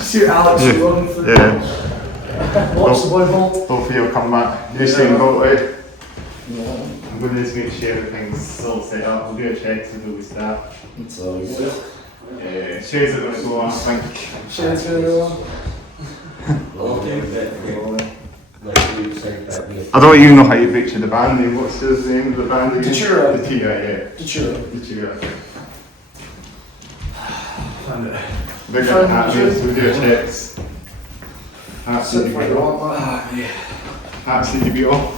See Alex running through. Watch the boy ball. Hopefully you'll come back. You're saying about it. I'm going to just make sure everything's all set up. We'll do a check so we start. It's all good. Shares are going to go on, I think. Shares going to go on. I don't even know how you picture the band name. What's the name of the band name? Datura. Datura. Big up hatches, we'll do a checks. Hats need to be off. Hats need to be off.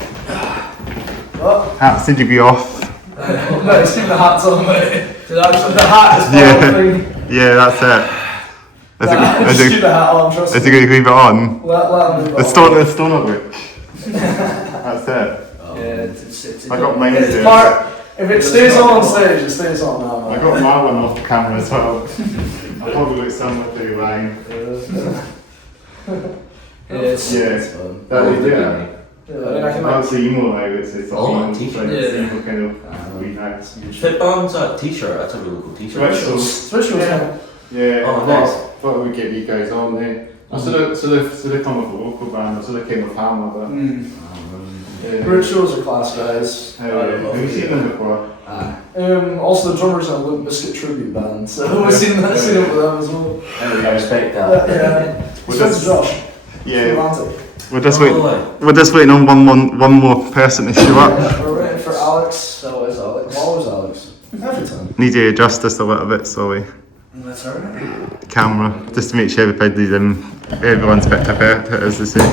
What? Hats need to be off. No, it's keep the hats on, mate. The hat is part of the thing. Yeah, that's it. Is it going to leave it on? Let him The stoner look. That's it. I got mine it's there. part, if it stays on stage, it stays on now. I got my one off the camera as well. I probably look similar to your line. It's fun. That is, yeah. That's the emo now, it's all t-shirt. Emo kind of wee hats. Fit Bomb's that t-shirt, that's a really cool t-shirt. Yeah. Oh, nice. Thought we'd get you guys on there. I should have come with a local band, I should have came with Hammer, but... Rituals are class guys. Have you seen them before? Also the drummers in a Limp Bizkit tribute band, so we've seen them with them as well. I respect that. Josh. Yeah. Romantic. We're just waiting on one more person to show up. We're waiting for Alex. Always Alex. Every time. Need to adjust this a little bit, sorry. That's alright. Camera, just to make sure everyone's fit to it, as they say.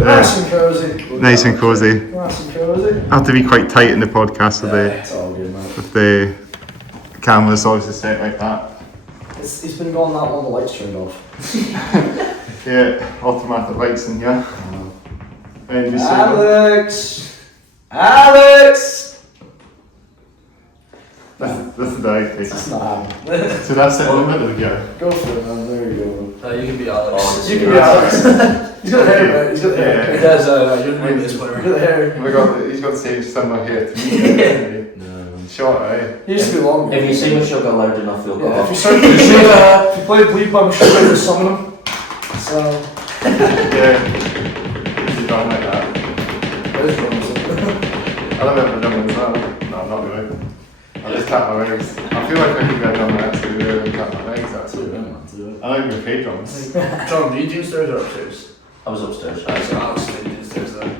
Nice and cozy. Nice and cozy. I have to be quite tight in the podcast It's all good, man. with the cameras obviously set like that. It's been gone that long, the lights turned off. Yeah, automatic lights in here. Alex! This is the Outtakes. It's not happening. So that's it in the middle of the year. Go for it, man. There you go. You can be Alex. You can be Alex. He's got the hair, right? He's got the hair. He does, you're the He's got the hair. He's got the same similar hair to me. Short, right? He used to be longer. If you sing with Sugar loud enough, you'll go If off. you start with Sugar, if you play Bleed Bum Sugar, you summon him. So. Yeah. He's done like that. That is wrong, isn't it? I love it for drumming as well. No, I'm not really. I just tap my legs. I feel like I could get done that to really tap my legs, that's it. I don't even play drums. John, do you do stairs or upstairs? I was upstairs. I was downstairs then.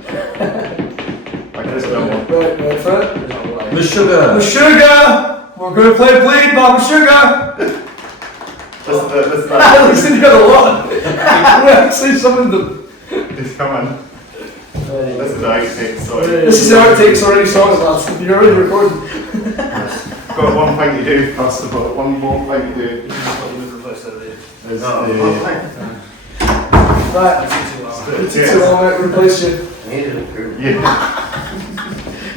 I can just drum one. Right for it. Miss Sugar! Miss Sugar! We're going to play Bleed Bum Sugar! This At least you got a lot. We actually summoned them. It's coming. This is the Outtakes, sorry. This is the Outtakes already sorted, lads. You're already recording. Got one thing to do first of all, one more thing to do. Right. It's too long, mate. Replace you. Yeah.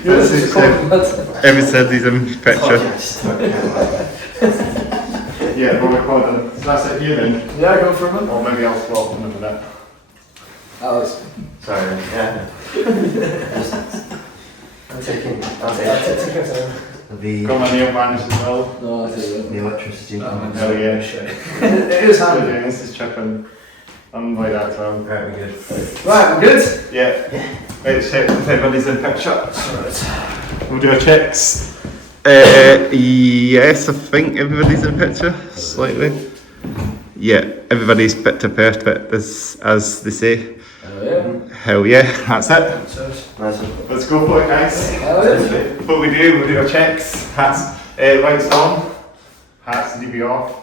This is a compliment. Every said he's in picture. Yeah, we're recording. So that's it here then. Yeah, go for a minute. Or maybe I'll swap in a minute. Alex. Sorry, yeah. I'll take your time. Got my nail varnish as well. No, I tell you The electricity. Hell yeah. It is handy. This is chipping. I'm like that as well. Right, we're good. Right, we're good? Yeah. Let's check if everybody's in picture. Alright. We'll do our checks. Yes, I think everybody's in picture, slightly. Yeah, everybody's fit to perfect, as they say. Hell yeah, that's it. Let's go for it, guys. What we do, we'll do our checks. Hats, lights on. Hats need to be off.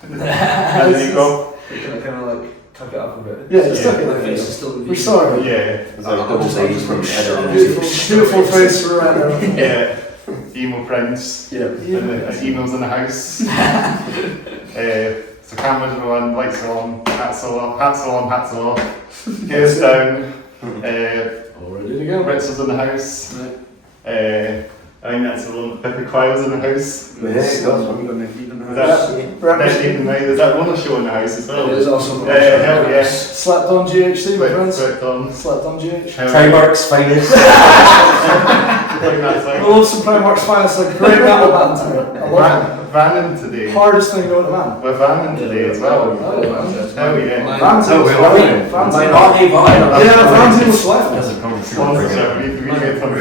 How do you go? You can kind of like tuck it up a bit. Yeah, just tuck it like this. We're sorry. Yeah. Beautiful face for right now. Yeah. Emo friends. Yeah. Emos in the house. So cameras are on, lights are on, hats are on, hats are off. Hair's down. All ready to go. Ritzels in the house. I think that's the one. Pippi Clouds in the house. We've got NeckDeep in the house. Is that one show in the house as well? It is also hell yeah. Slept on GHC, my friends. Slept on. Slept on GHC. Primark's finest. that's I like love some Primark's finest, like great metal band tonight. I love vanning today. it. Hardest thing going to man. We're vanning today as well. Oh, yeah. Hell yeah. Vans No, was we're flying. all Vans in. was Mine. Yeah, Vans was flying. That's a common Sponsorship, we need to get some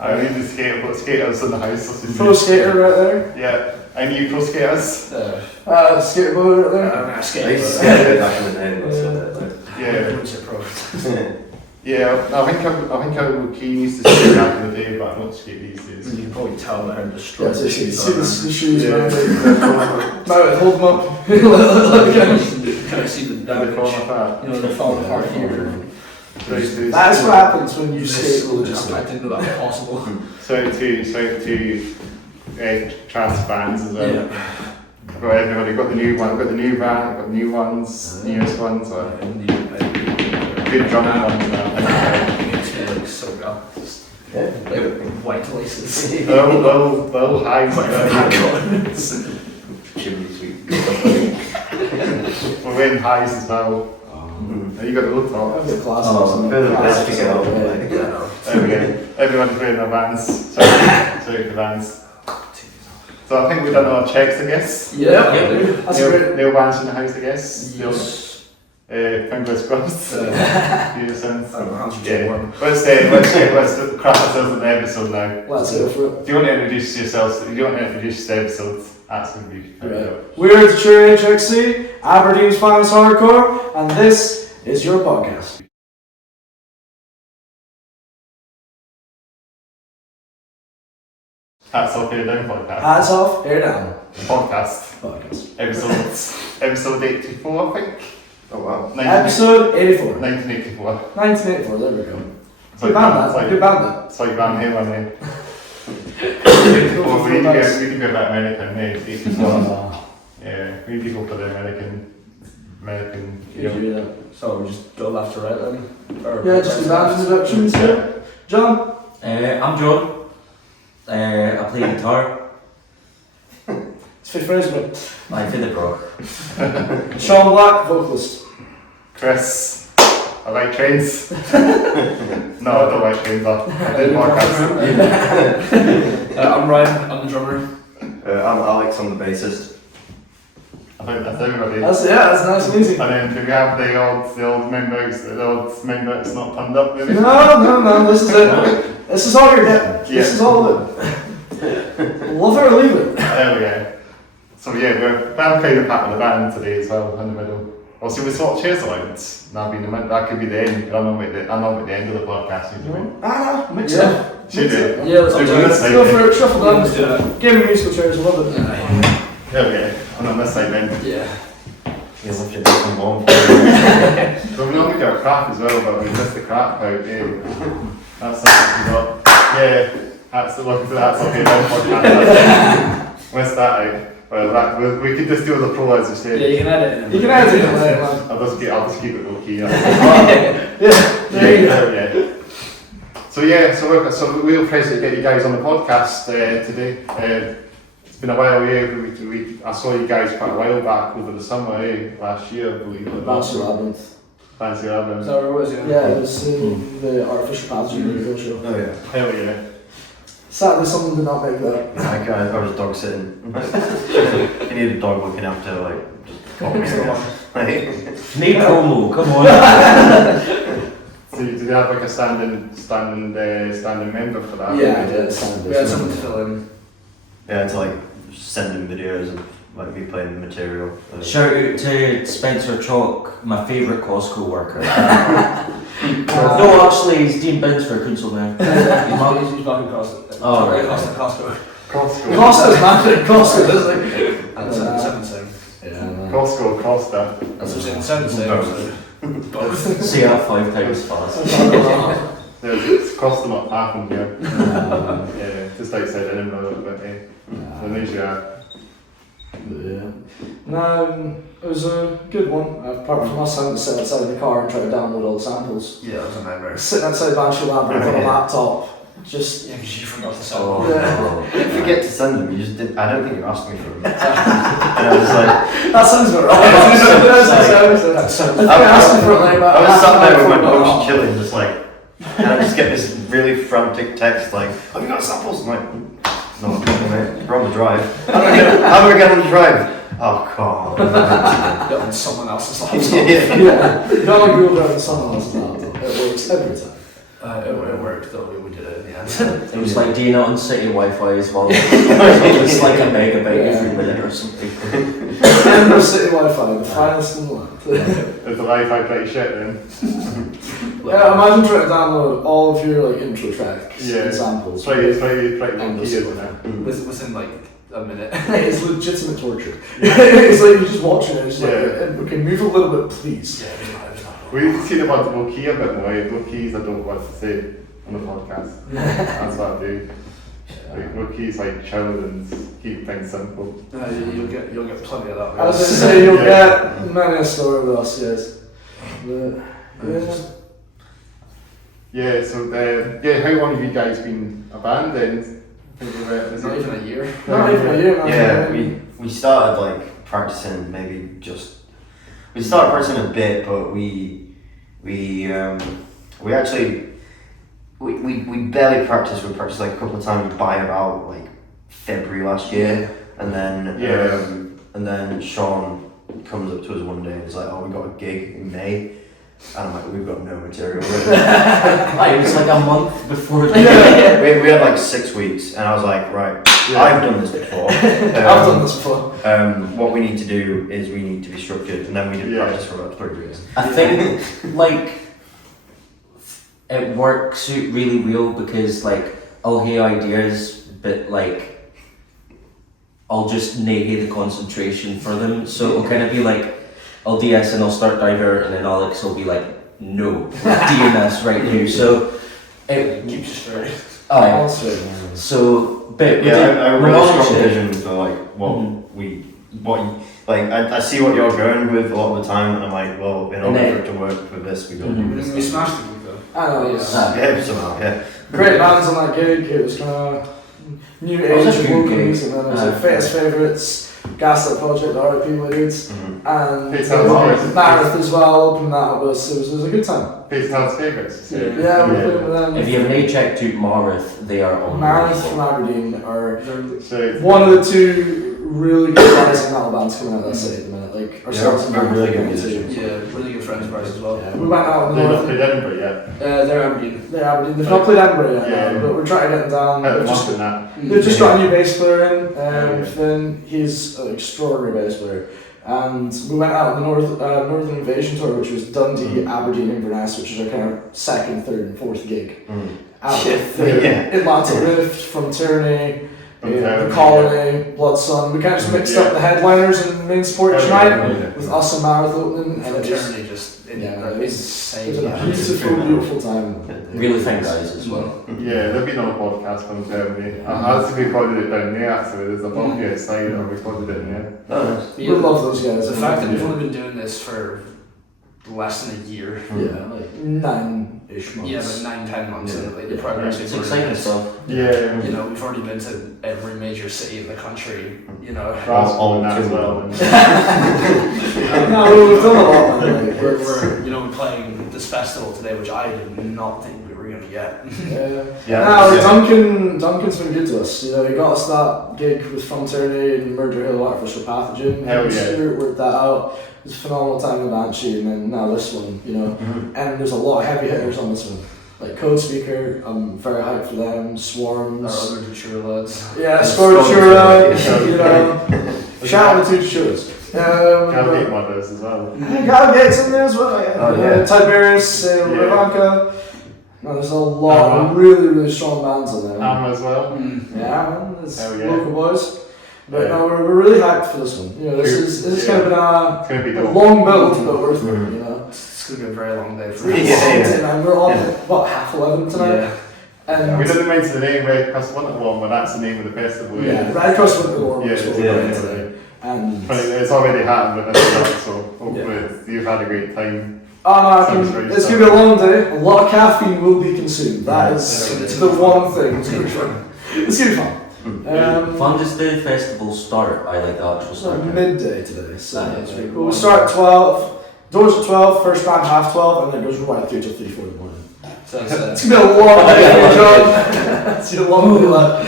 I need the skater, put skaters in the house. Pro skater right there. Yeah, I need pro skaters. Skateboard right there. I skated back in the day. Yeah, I think I was keen used to skate back in the day, but I'm not skate these days. You can probably tell that I'm Yeah, destroyed. so you see the shoes Yeah. around it. Now hold them up. Let the guys. Can I see the They're falling damage? apart. You know, they're falling apart here. That's what happens when you skate religiously. I didn't know that was possible. So to trans bands as well. Yeah. Got everybody, got the new one, got the new van, got the new ones, newest ones, good drumming ones now. Makes me look so good. Just like white laces. Well, high. Chimney sweep. We're wearing highs as well. You got the look top. That's a classic. Oh, isn't it? the best Classic to get out. stuff, There we go. Everyone's wearing their vans. Sorry for vans. So I think we've done our checks, I guess. Yeah. That's Neil, great. Neil Vance in the house, I guess. Yes. Fingers crossed. Yeah. Yeah. Let's crack ourselves in the episode now. Let's go for it. Do you want to introduce yourselves? Do you want to introduce the episode? That's going to be Right. We're Datura.hxc, Aberdeen's finest hardcore, and this is your podcast. Hats off, here down podcast. Hats off, hair down. Podcast. Episode 84, I think. Oh wow. Episode 84. 1984. 1984, there we go. It's Good band that. Good band It's like Van Halen, eh? that. We need to go back American, eh? 84. Oh, Yeah, we need to go for the American. you do that. So we just go left to right then? Or Yeah, just the band introductions, yeah. John? I'm John. I play guitar. It's fit for husband. I play the rock. Sean Black, vocalist. Chris, I like trains. No, I don't like trains. I did podcast. I'm Ryan, I'm the drummer. I'm Alex, I'm the bassist. I think that's everybody. That's nice and easy. And then do we have the old member that's not punned up, maybe? No, this is it. This is all you're getting. This is all of it. Love it or leave it. There we go. So yeah, we're playing a part of the band today as well, in the middle. Also, we swap chairs around. That could be the end. I'm not at the end of the podcast usually. Mix it Yeah. up. Should Mix do. it up. Yeah, let's So do we're it. this side Go then. for it, shuffle down. Let's do that. Give me musical chairs, I love it. There we go. And on this side then. Yeah. You left your different one. So we normally do a crap as well, but we missed the crap out. That's something we got. Yeah, that's looking to that's okay. Then podcast. Missed that out. Well, we could just do the pro as you Yeah, say. you can edit it. You can edit it later, man. I'll just keep it low key. Yeah, there you go. Yeah. So we're pleased to get you guys on the podcast today. It's been a while, I saw you guys quite a while back over the summer, last year, I believe. Fancy Labyrinth. Fancy Is Labyrinth. that where it was? Yeah, it was the Artificial Pathogen radio show. Oh yeah. Hell yeah. Sadly, someone did not make that. I was dog sitting. You need a dog looking after, like, just talking stuff. Like, Need promo, come on. So did you have like a standing member for that? Yeah, I did. We had someone to fill in. yeah, to like send in videos of like me playing the material. Shout out to Spencer Chalk, my favourite Costco worker. No, actually, he's Dean Binsford, Council now. He's back across it. Oh, right. Across the Costco. Costco. Costa's man, Costa, isn't it? And the same. Yeah, Costco, Costa. That's what I'm saying. Same. Both. Say that 5 times fast. It's Costa not happened here. Yeah, just outside Edinburgh a little bit, So there's your Yeah. No, it was a good one. Apart from us having to sit outside the car and try to download all the samples. Yeah, that was a nightmare. Sitting outside Banshee Labyrinth on a laptop. Just. Yeah, because you forgot to sell Oh, Yeah. I didn't forget to send them. You just didn't. I don't think you asked me for them. And I was like, That sounds about right. I think I asked you for it like about I was half sat an there hour with my before. nose chilling, just like. and I just get this really frantic text like, "Have you got samples?" I'm like, "No, mate, we're on the drive. How do we get on the drive?" Oh, God. Get on someone else's laptop. Yeah. Not like Google Drive on someone else's laptop. It works every time. It worked though, we did it in the end. It was like, do you not on city Wi-Fi as well? It's like a megabyte every minute or something. Edinburgh City Wi-Fi, the finest in the land. Is the Wi-Fi pretty shit then? Yeah, imagine trying to download all of your like intro tracks Yeah. and samples. It's pretty low Endless key, isn't it? Within like a minute. It's legitimate torture. It's like you're just watching it, it's just Yeah. like, okay, move a little bit, please. Yeah, it was not. We've seen about low key a bit more. Low keys I don't want to say on the podcast. That's what I do. Like, low keys like chill and keep things simple. You'll get plenty of that. I was going to say, you'll Yeah. get many a story with us, yes. But, yeah. Yeah, so how long have you guys been a band then? It's not even a year. Not even a year, man. Yeah, we started like practicing maybe just. We started practicing a bit, but we actually barely practiced. We practiced like a couple of times by about like February last year, and then Sean comes up to us one day and he's like, "Oh, we got a gig in May," and I'm like, "We've got no material." It was like a month before the we had like 6 weeks, and I was like, "Right, I've done this before. I've done this before. What we need to do is we need to be structured," and then we did practice for about 3 weeks. I think like it works out really well because like I'll hear ideas, but like I'll just nae the concentration for them. So it'll kind of be like I'll DS and I'll start Diver, and then Alex will be like, "No, DNS right now." So it Keeps you straight. aye. So but we Yeah, did- I have a we're really not strong shit. vision for like I see what you're going with a lot of the time, and I'm like, well, in order for it to work with this, we got to do this. We smashed the gig though. I know, Yeah. Yeah, somehow, yeah. Great bands on that gig. It was kind of new It was age a of good vocals, gig. and then it was like Fate's Favourites, Gaslight Project, RIP Leads, and Fate's Favourites. Marath as well. Opened that up with us. It was a good time. Face House Favourites. Yeah. Yeah, we played with them. If you haven't checked out Marath, they are on Marath from Aberdeen are So one of the two really good rising metal bands coming out of that city at the minute. Like ourselves and they're really Marath good are musicians. Yeah, really good friends of ours as well. Yeah, we went out in the they've not north. played Edinburgh yet. They're Aberdeen. They're Aberdeen. They've not played Edinburgh yet, Yeah. but we're trying to get them down. Had They've a that. They've just got a new bass player in, Yeah. Finn. He's an extraordinary bass player. And we went out on the Northern Invasion tour, which was Dundee, Aberdeen, Inverness, which is our kind of second, third, and fourth gig. Out with the Atlantic Rift, from Tyranny, the Colony, Blood Sun. We kind of just mixed up the headliners and main support each night with us and Marath opening. And it was, Eternity just it was a insane. beautiful, beautiful time. really thank guys as well. Yeah, they've been on a podcast from Germany. I actually recorded it down there actually. There's a bumpy outside and I recorded it in there. Oh, nice. We love those guys. The fact that we've only been doing this for less than a year. Yeah, like 9-ish months. Yeah, like 9-10 months, Yeah. and like, the progress It's we've exciting made. stuff. Yeah. You know, we've already been to every major city in the country. You know, All that as well. No, we've done a lot, man. Like, we're playing this festival today, which I did not think we were gonna get. Duncan's been good to us. You know, he got us that gig with From Tyranny and Murder Hill Artificial Pathogen. Hell yeah. Stuart worked that out. It was a phenomenal time in Banshee, and then now this one, you know. And there's a lot of heavy hitters on this one. Like Code Speaker, I'm very hyped for them. Our Swarms. other Datura lads. Yeah, Scordatura, you know. Shout out to Daturas. Calgate Mothers as well. Calgate's in there as well, yeah. Oh, yeah. Tiberius, Ivanka. No, there's a lot of really, really strong bands on there. Am as well. Yeah, man, there's Hell yeah. local boys. But Yeah. no, we're really hyped for this one. You know, this is kind of It's going to be been a dope. long build, but worth it. You know, It's gonna be a very long day for Yeah, us. yeah. And we're on Yeah. what 10:30 tonight. Yeah. And We didn't mention the name Red Crust Winter Warm, but that's the name of the festival. yeah, Red Cross Winter War was Yeah, what we're yeah, playing yeah. today. And But it's already happened with this, so hopefully you've had a great time. oh no, Sounds very it's gonna be a long day. A lot of caffeine will be consumed. That is Yeah. the one thing. It's gonna be fun. It's gonna be fun. Fun does the festival start? I like the actual It's start. like midday today, so Ah, yeah, it's pretty we'll start at 12. Doors at 12, first band half 12, and then it goes right through till 3-4 in the morning. So It's gonna be a long day for you, John. It's gonna be a long day, lad.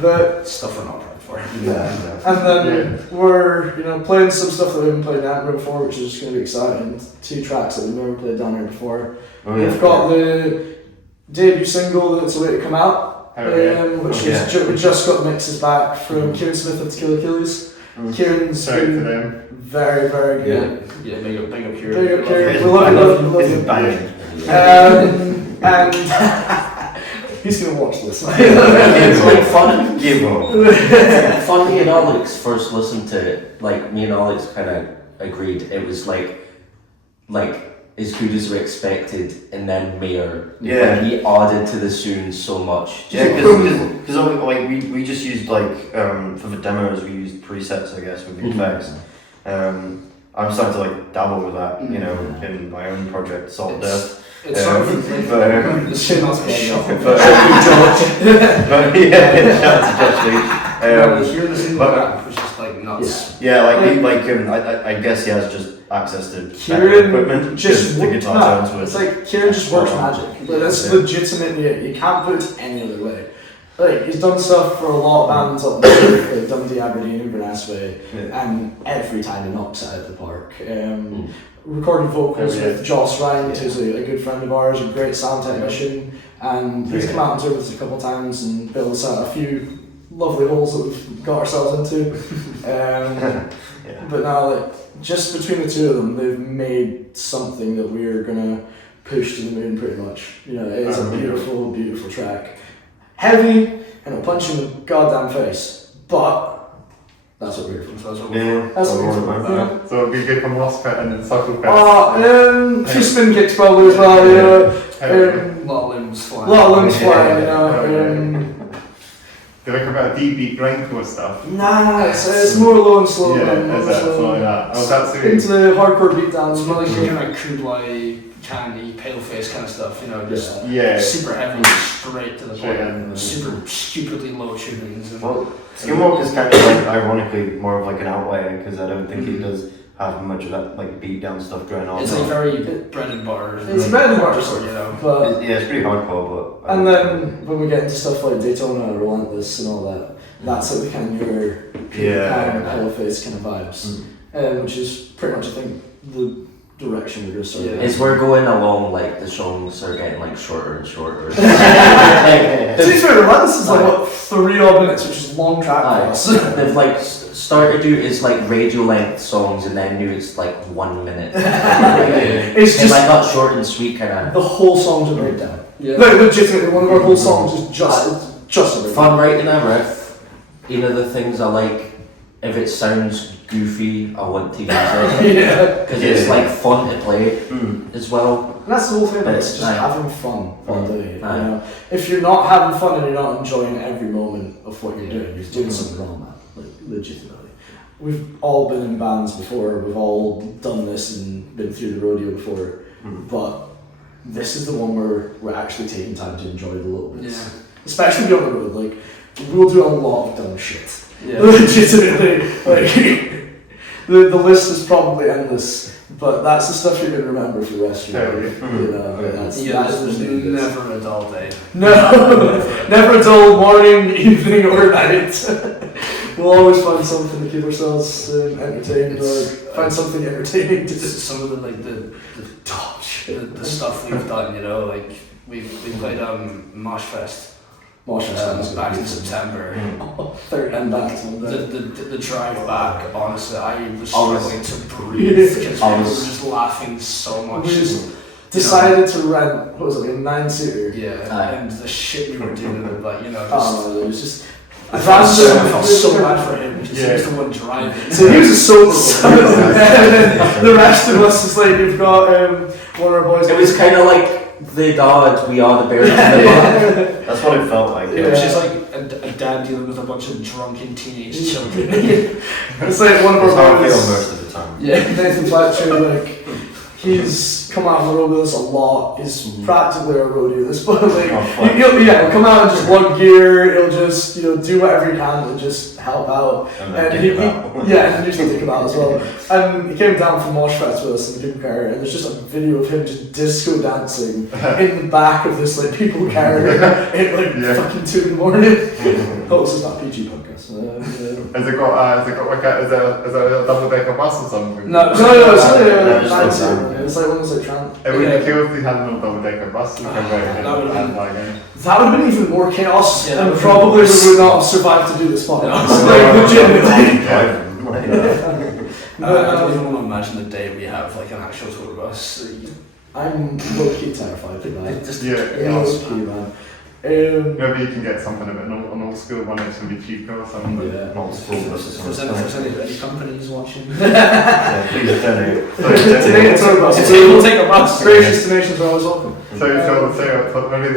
But stuff we're not prepped for. and then we're playing some stuff that we haven't played in Edinburgh before, which is just gonna be exciting. 2 tracks that we've never played down here before. We've got the debut single that's away to come out, which is we just got the mixes back from Kieran Smith of Tequila Achilles. Kieran's been very, very good. Yeah, big up Big Kieran. up Kieran. We love you. And he's gonna watch this. It's like fun. Give up. Fun. Me and Alex first listened to it. Like me and Alex kind of agreed. It was like as good as we expected, and then Mayor. Yeah. When he added to the tune so much. Yeah, because like we just used for the demos we used presets, I guess, with the effects. I'm starting to like dabble with that, in my own project, Salt Death. It's sort of the shit not to be shuffled. But yeah, shout out to Josh Lee. Hear the single back, which is like nuts. Yeah, I guess he has just access to Kieran equipment, just the guitar tones with. It's like Kieran just works magic. Like that's legitimately, you can't put it any other way. Like he's done stuff for a lot of bands up there, like Dundee, Aberdeen, Inverness way, and every time he knocks it out of the park. Recorded vocals with Joss Ryan, who's a good friend of ours, a great sound technician, and he's come out and toured with us a couple of times and built us out a few lovely holes that we've got ourselves into. But now, just between the two of them, they've made something that we're gonna push to the moon pretty much. It is a beautiful, beautiful track. Heavy, and it'll punch you in the goddamn face, but that's what we're here for. So that's what we're That's what we're for. So it'll be good from Lost Pit and then Circle Pit. A few spin kicks probably as well, a lot of limbs flying. Do you think about deep beat grindcore stuff? Nah, it's more low and slow. Yeah, is it? Something like that. Oh, that's into the hardcore beatdowns. It's more like kind of Kublai, Candy, Paleface kind of stuff, just super heavy, straight to the point, super stupidly low tunings. Well, Skinwalk is kind of like ironically more of like an outlier because I don't think he does have much of that like beatdown stuff going on. It's like very bread and butter. It's bread and butter, but it's pretty hardcore. But and then when we get into stuff like Daytona, Relentless, and all that, that's like the kind of newer, Paleface kind of vibes, which is pretty much I think the direction we're going to start. As we're going along, the songs are getting shorter and shorter. To be fair, Relentless is like 3 odd minutes, which is long track for us. They've started to do is radio length songs, and then new it's 1 minute. It's just that short and sweet kind of. The whole song's a breakdown. Yeah. Legitimately, one of our whole songs is just a breakdown. Fun writing a riff. The things I like. If it sounds goofy, I want to use it. Because it's fun to play as well. And that's the whole thing, it's just having fun all day. If you're not having fun and you're not enjoying every moment of what you're doing something wrong, man. Legitimately. We've all been in bands before, we've all done this and been through the rodeo before, but this is the one where we're actually taking time to enjoy it a little bit. Yeah. Especially on the road, we'll do a lot of dumb shit. Yeah. Legitimately, the list is probably endless, but that's the stuff you're going to remember for the rest of your life. There's never a dull day. No, never a dull morning, evening, or night. We'll always find something to keep ourselves entertained, or find something entertaining to do. Some of the stuff we've done, we played Mosh Fest. Back in September. And back the drive back, honestly, I was struggling to breathe because we were just laughing so much. We just decided to rent, what was it, a 9-seater? Yeah, and the shit we were doing with it, it was just. I felt so bad for him because he was the one driving. So he was a solo. And the rest of us is we've got one of our boys. It was kind of like the dad, we are the bears in the back. That's what it felt like. It was just a dad dealing with a bunch of drunken teenage children. It's one of our boys. How I feel most of the time. Yeah, Nathan Fletcher, He's come out on the road with us a lot. He's practically our roadie at this point. Like, fuck. he'll come out and just lug gear. He'll just do whatever he can to just help out. And then dick about. Yeah, and usually dick about as well. And he came down from Moshfest with us in the people carrier, and there's just a video of him just disco dancing in the back of this like people carrier at like fucking 2 in the morning. Oh, this is not a PG podcast. Has it got like is it a double decker bus or something? No, it's like it's like one of those like trans. It would be cool if they had no double decker bus. That would have been even more chaos, and probably we would not have survived to do this podcast. Like, legitimately. I don't even want to imagine the day we have like an actual tour bus. I'm low-key terrified of that. Just Low-key, man. Maybe you can get something a bit an old school one that's going to be cheaper or something. Yeah. Old school buses. If there's any companies watching. Yeah, please donate. Today it's our bus. We'll take a bus. Gracious donations are always welcome. So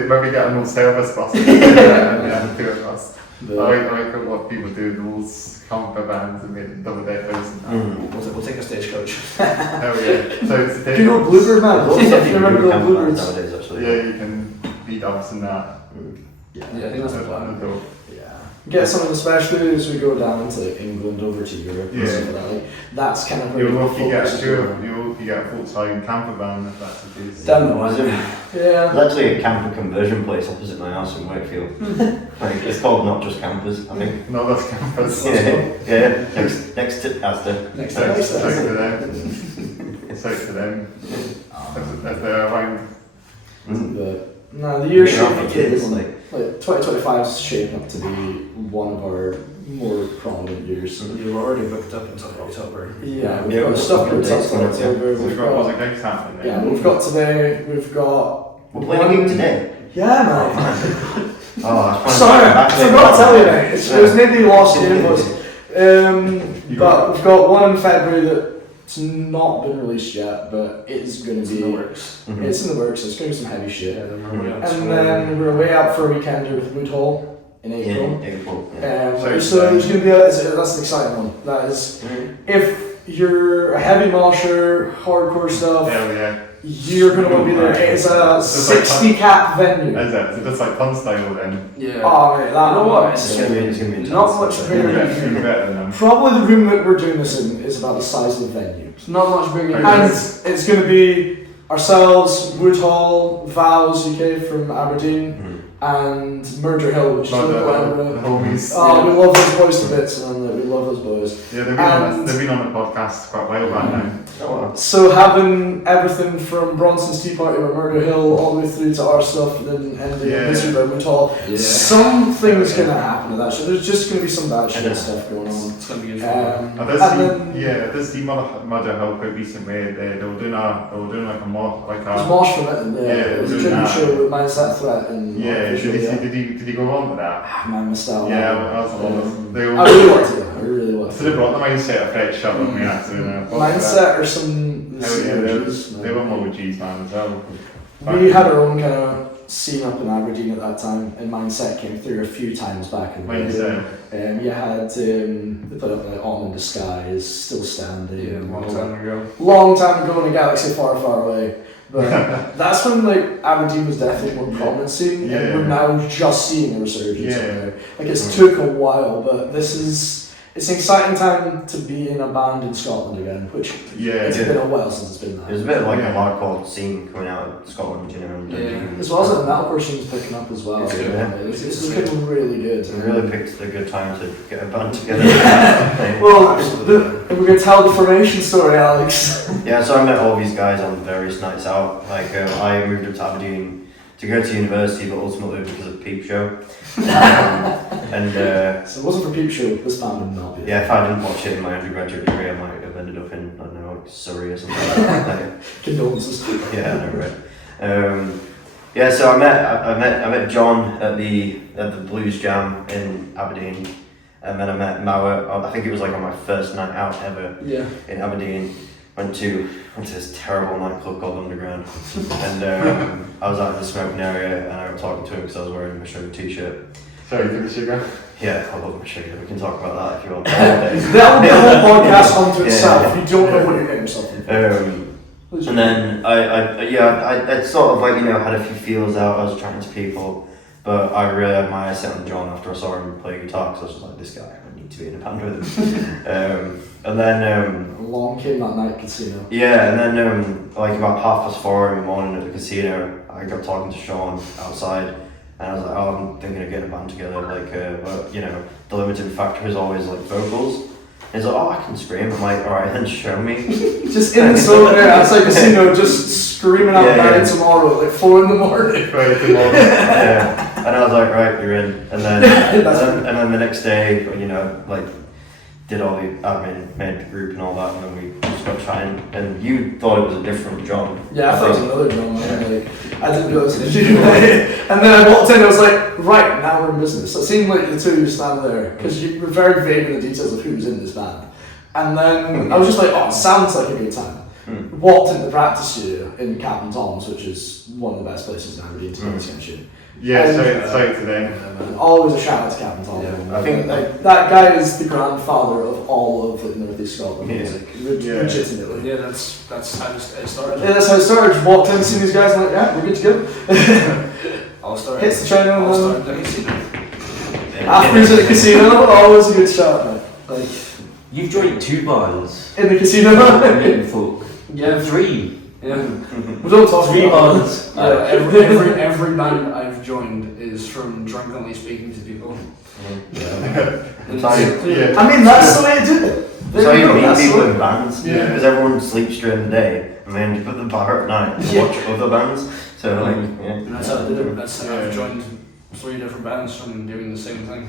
maybe get an old service bus. Yeah, do it bus. I like what people do, those camper vans and make double deckers. We'll take a stagecoach. Hell yeah. So it's Do you know Bluebird, man? You remember the Bluebirds? Nowadays, actually. yeah, you can beat ups and that. Yeah, I think that's the plan. Yeah. Get something especially as we go down into like England over to Europe and Yeah. stuff like that. Like, that's kind of where You'll the hope you get focus is going. you get a Volkswagen camper van if that's the case. Damn Was it? Yeah. There's actually a camper conversion place opposite my house in Wakefield. Like, it's called Not Just Campers, I think. No, that's campers. Yeah, next to Asda. Next So time. it's out to them. It's out to them. If they're around. But no, the year's Yeah, shaping for kids, up. like. Like 2025 is shaping up to be one of our more prominent years. You were already booked up until October. Yeah, we've Yeah, got we've stuff got booked up dates for coming up, yeah. October. So we've got lots of gigs happening. Yeah, we've got today. We've got. We're playing a gig today. Yeah, man. Oh, I Sorry, I forgot to tell you, mate. It was maybe lost in the invoice. But we've got one in February that's not been released yet, but it is going to It's be. in the works. It's in the works. It's going to be some heavy shit. Yeah, then we're way out. And then we're way out for a weekend with Woodhall in April. In April. Yeah. So there's going to be that's an exciting one. That is, if you're a heavy mosher, hardcore stuff, Hell yeah. you're going to want to be there. It's a 60 cap venue. Is it? So just like fun style then. Yeah. Oh mate, that You know what? It's gonna be intense. Not much You're bigger. better than them. Probably the room that we're doing this in is about the size of the venue. It's not much bigger. Okay. And it's going to be ourselves, Woodhall, Vals UK from Aberdeen, and Murder Hill, which is Not local the Edinburgh. homies. Oh, we love those boys to bits, man. We love those boys. Yeah, And- they've been on the podcast quite a while back now. Oh, So having everything from Bronson's Tea Party or Murder Hill all the way through to our stuff and then ending Yeah. in Mystery by Woodhall, Yeah. something's going to happen to that shit. There's just going to be some bad shit Yeah. stuff going on. It's gonna be good. I did see Mother Hill quite recently. They were doing like a mock, like It was a. Mosh from it, and Yeah, it was a doing tribute that. show with Mindset Threat and Yeah, did he go on with that? Man, I missed out. Yeah, that was a lot of. They I were, really want to. I really want so they to. brought the mindset of Fred shut with me actually. Mindset or some. Hell yeah, they were more with G's man as well. We had our own kind of scene up in Aberdeen at that time, and Mindset came through a few times back in the day. Mindset. You had they put up like On in Disguise, Still Standing. Yeah, long time ago. Long time ago in a galaxy far, far away. But that's when like Aberdeen was definitely more prominent scene, Yeah. and we're now just seeing a resurgence. Yeah. There. Like it's took a while, but it's an exciting time to be in a band in Scotland again, which Yeah, it's been a while since it's been it was that. a bit like Yeah. a hardcore scene coming out of Scotland, you know. And Yeah. As well as the metalcore scene's picking up as well. It's good, yeah. It's looking really good. It really picked a good time to get a band together. Well, we're gonna tell the formation story, Alex. Yeah, so I met all these guys on various nights out. Like, I moved up to Aberdeen to go to university, but ultimately because of Peep Show. And So it wasn't for Peep Show, this band would not be. yeah, if I didn't watch it in my undergraduate degree, I might have ended up in, I don't know, Surrey or something like that. Condolences. Yeah, I know, right. Yeah, so I met John at the Blues Jam in Aberdeen, and then I met Mauer. I think it was like on my first night out ever Yeah. in Aberdeen. Went to this terrible nightclub called Underground, and I was out in the smoking area, and I was talking to him because I was wearing a Meshuggah t-shirt. Sorry, took a sugar. Yeah, I love Meshuggah. We can talk about that if you want. That would be a whole podcast onto Yeah, itself. yeah. You don't know what you're getting yourself into. And then I sort of like, had a few feels out. I was chatting to people, but I really had my eyes set on John after I saw him play guitar, because I was just like, this guy, I need to be in a band with him. And then along came that night casino. yeah, and then like about 4:30 in the morning at the casino, I got talking to Sean outside, and I was like, oh, I'm thinking of getting a band together, like, but the limiting factor is always like vocals. And he's like, oh, I can scream. I'm like, alright, then show me. Just in the solo there outside casino, just screaming out Barry tomorrow, like 4 in the morning. Yeah. And I was like, right, you're in. And then and then the next day, like, did all the admin, made the group and all that, and then we just got chatting. And you thought it was a different John. Yeah, I thought it was another John. Like, I didn't realize it. And then I walked in and I was like, right, now we're in business. So it seemed like the two of you stand there, because you were very vague in the details of who was in this band. And then I was just like, oh, it sounds like a good time. Walked into the practice studio in Captain Tom's, which is one of the best places in Aberdeen to do this kind of shit. Yeah, sorry today. Always a shout out to Captain Tom. Yeah, I think that guy is the grandfather of all of North East Scotland music. Legitimately. Yeah, that's how it started. Yeah, that's how it started. Walked in, seen these guys, and like, yeah, we're good to go. I'll start. Hits the train on I'll start the casino. Afterwards at the casino, always a good shot, man. Like, You've joined 2 bands. in the casino, Meeting folk. Yeah, 3. Yeah. We don't talk 3 about it. bands. Every band I've joined is from drunkenly speaking to people. I mean, that's the way to do it. That's how you meet people in bands, Yeah. because everyone sleeps during the day, and then you put the bar at night to watch other bands. So like, And that's how I did it. That's how I've joined 3 different bands from doing the same thing.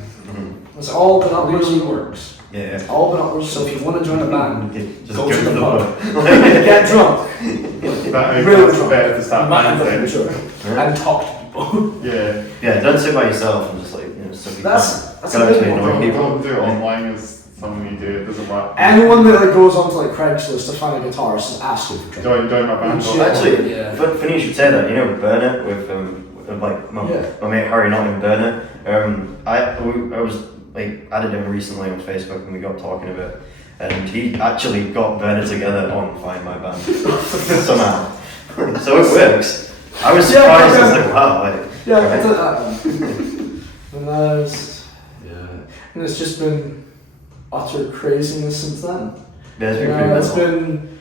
It's all been It upwards. really works. Yeah. All been upwards. So if you want to join a band, Just go go to the the pub. Get drunk. That Really makes drunk. better to start Man, band for thing. sure. and talk to people. Yeah. Yeah, don't sit by yourself and just like, suck your That's Go a out to big annoy one. people. Don't do it online is something you do, it doesn't work. Anyone that like goes onto like Craigslist to find a guitarist is asking for trouble. Join my band. Yeah. Actually, Yeah. funny you should say that. Burner with like my mate Harry not in Burner. I was like added him recently on Facebook and we got talking a bit, and he actually got Burner together on Find My Band somehow. So it works. I was surprised. I was like, wow, like Yeah, I did that. And and it's just been utter craziness since then. yeah, it's been pretty It's cool. been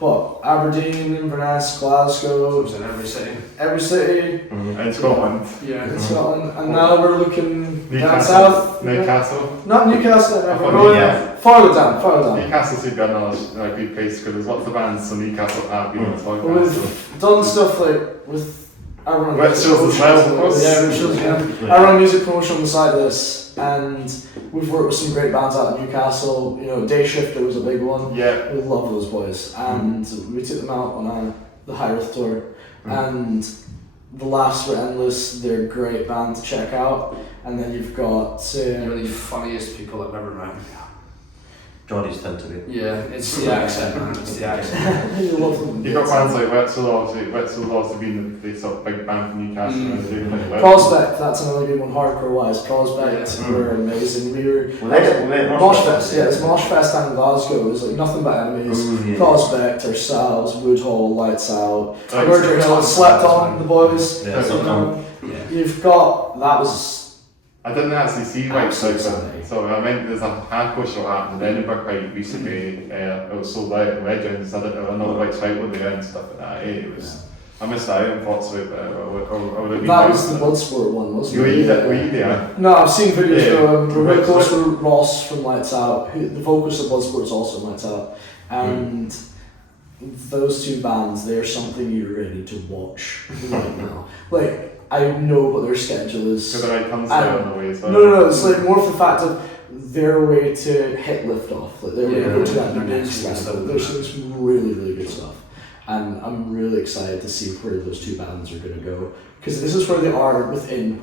what, Aberdeen, Inverness, Glasgow, It was in every city. every city In Scotland. Yeah. in Scotland, and now we're looking down Newcastle. south. Newcastle. Not Newcastle. I We're thought going yeah. farther down. Newcastle seems to be another good place because there's lots of bands, so Newcastle have been on But podcast. we've done stuff like with. I run Red music Shows as well, of promotion. course. Yeah, Red Shows, yeah. I run music promotion on the side of this, and we've worked with some great bands out in Newcastle. Day Shifter was a big one. Yeah. We love those boys, and we took them out on the Hyreth tour, and the Laughs Were Endless. They're a great band to check out, and then you've got They're the funniest people I've ever met. Johnny's tend to be. Yeah, it's the accent, man. It's the accent. you love them. You've got bands like Wetzel, obviously. Wetzel's also been the sort of big band from Newcastle. And they're doing like Prospect, that's another good one, hardcore wise. Prospect Yeah. were amazing. We were Moshfest. Yeah, it's Moshfest down in Glasgow. It was like nothing but enemies. Ooh, yeah. Prospect, ourselves, Woodhall, Lights Out, Like, Murder Hill, Slept On, the boys. Yeah, Slept On. Yeah. You've got, that was, I didn't actually see White Absolute Sound, insanity. so I mean, there's a hardcore show happening in Edinburgh quite recently. It was sold out at Legends. I didn't know White Sound were there and stuff like that. It was. I missed out unfortunately, but I would have been. that was the Bloodsport one, wasn't Were it? you there? No, I've seen videos Yeah. of them. We're really Right, close so- with Ross from Lights Out. The vocalist of Bloodsport is also in Lights Out. And those two bands, they're something you really need to watch right now. Like, I know what their schedule is. Because I comes there on the way as well. No, it's like more of the fact of their way to hit liftoff. Like, their way to go to that they're next doing stuff level. like There's some really, really good stuff. And I'm really excited to see where those two bands are going to go. Because this is where they are within,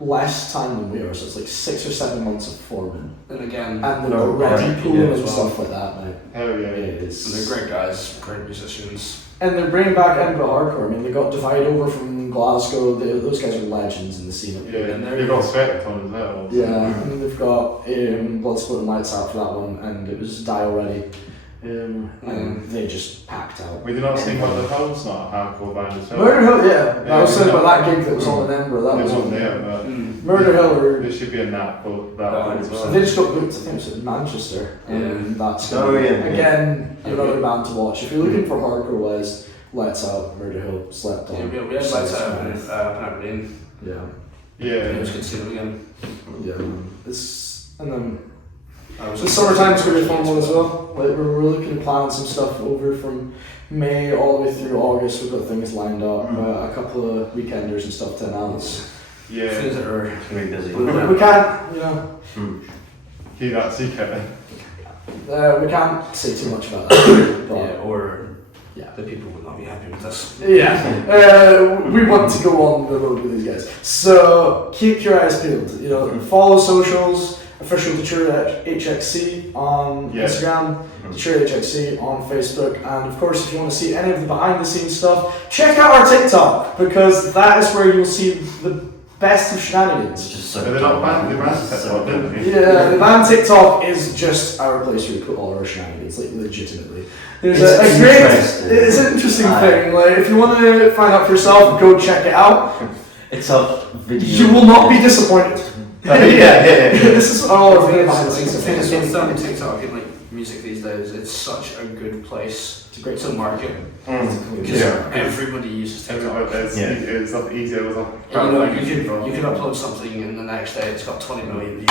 less time than we are. So it's like 6 or 7 months of forming. And again, And they're already already, pooling yeah, and as well. stuff like that, mate. Hell yeah. It is. they're great guys, great musicians. And they're bringing back Edinburgh hardcore. I mean, they got Divide over from Glasgow. Those guys are legends in the scene. Yeah, And and they're- they've got Shoutout as well. Yeah, and they've got Bloodsport and Lights Out for that one, and it was Die Already. and they just packed out. We did not see Murder Hill's not a hardcore band as well. Murder Hill, yeah. I was saying about that gig that was on in Edinburgh. That They was wasn't there, but Murder Hill. Or there should be a nap for that one as well. they just got booked. I think it was in Manchester. That's again another band to watch if you're looking for hardcore wise. Lights Out, Murder Hill, Slept On. Yeah, we had Lights Out in Aberdeen. Yeah. It was good to see them again. Yeah. And then the summertime's going to be a fun one as well. Like we're looking to plan some stuff over from May all the way through August. We've got things lined up, a couple of weekenders and stuff to announce. Yeah. Things that are going to be busy. We can't, Keep that secret. We can't say too much about that. The people would not be happy with us. Yeah, we want to go on the road with these guys. So keep your eyes peeled. Follow socials. Official Datura.hxc on Instagram, Datura.hxc on Facebook, and of course, if you want to see any of the behind-the-scenes stuff, check out our TikTok because that is where you'll see the best of shenanigans. It's just so. They're not banned. They ran TikTok, didn't they? Yeah, the band TikTok is just our place where we put all our shenanigans, like legitimately. There's it's an interesting thing. Like if you want to find out for yourself, go check it out. It's a video. You will not be disappointed. This is all our video behind the scenes. It's done TikTok and like music these days. It's such a good place to market because everybody uses TikTok. It's not easier. It was you can upload something and the next day it's got 20 million views.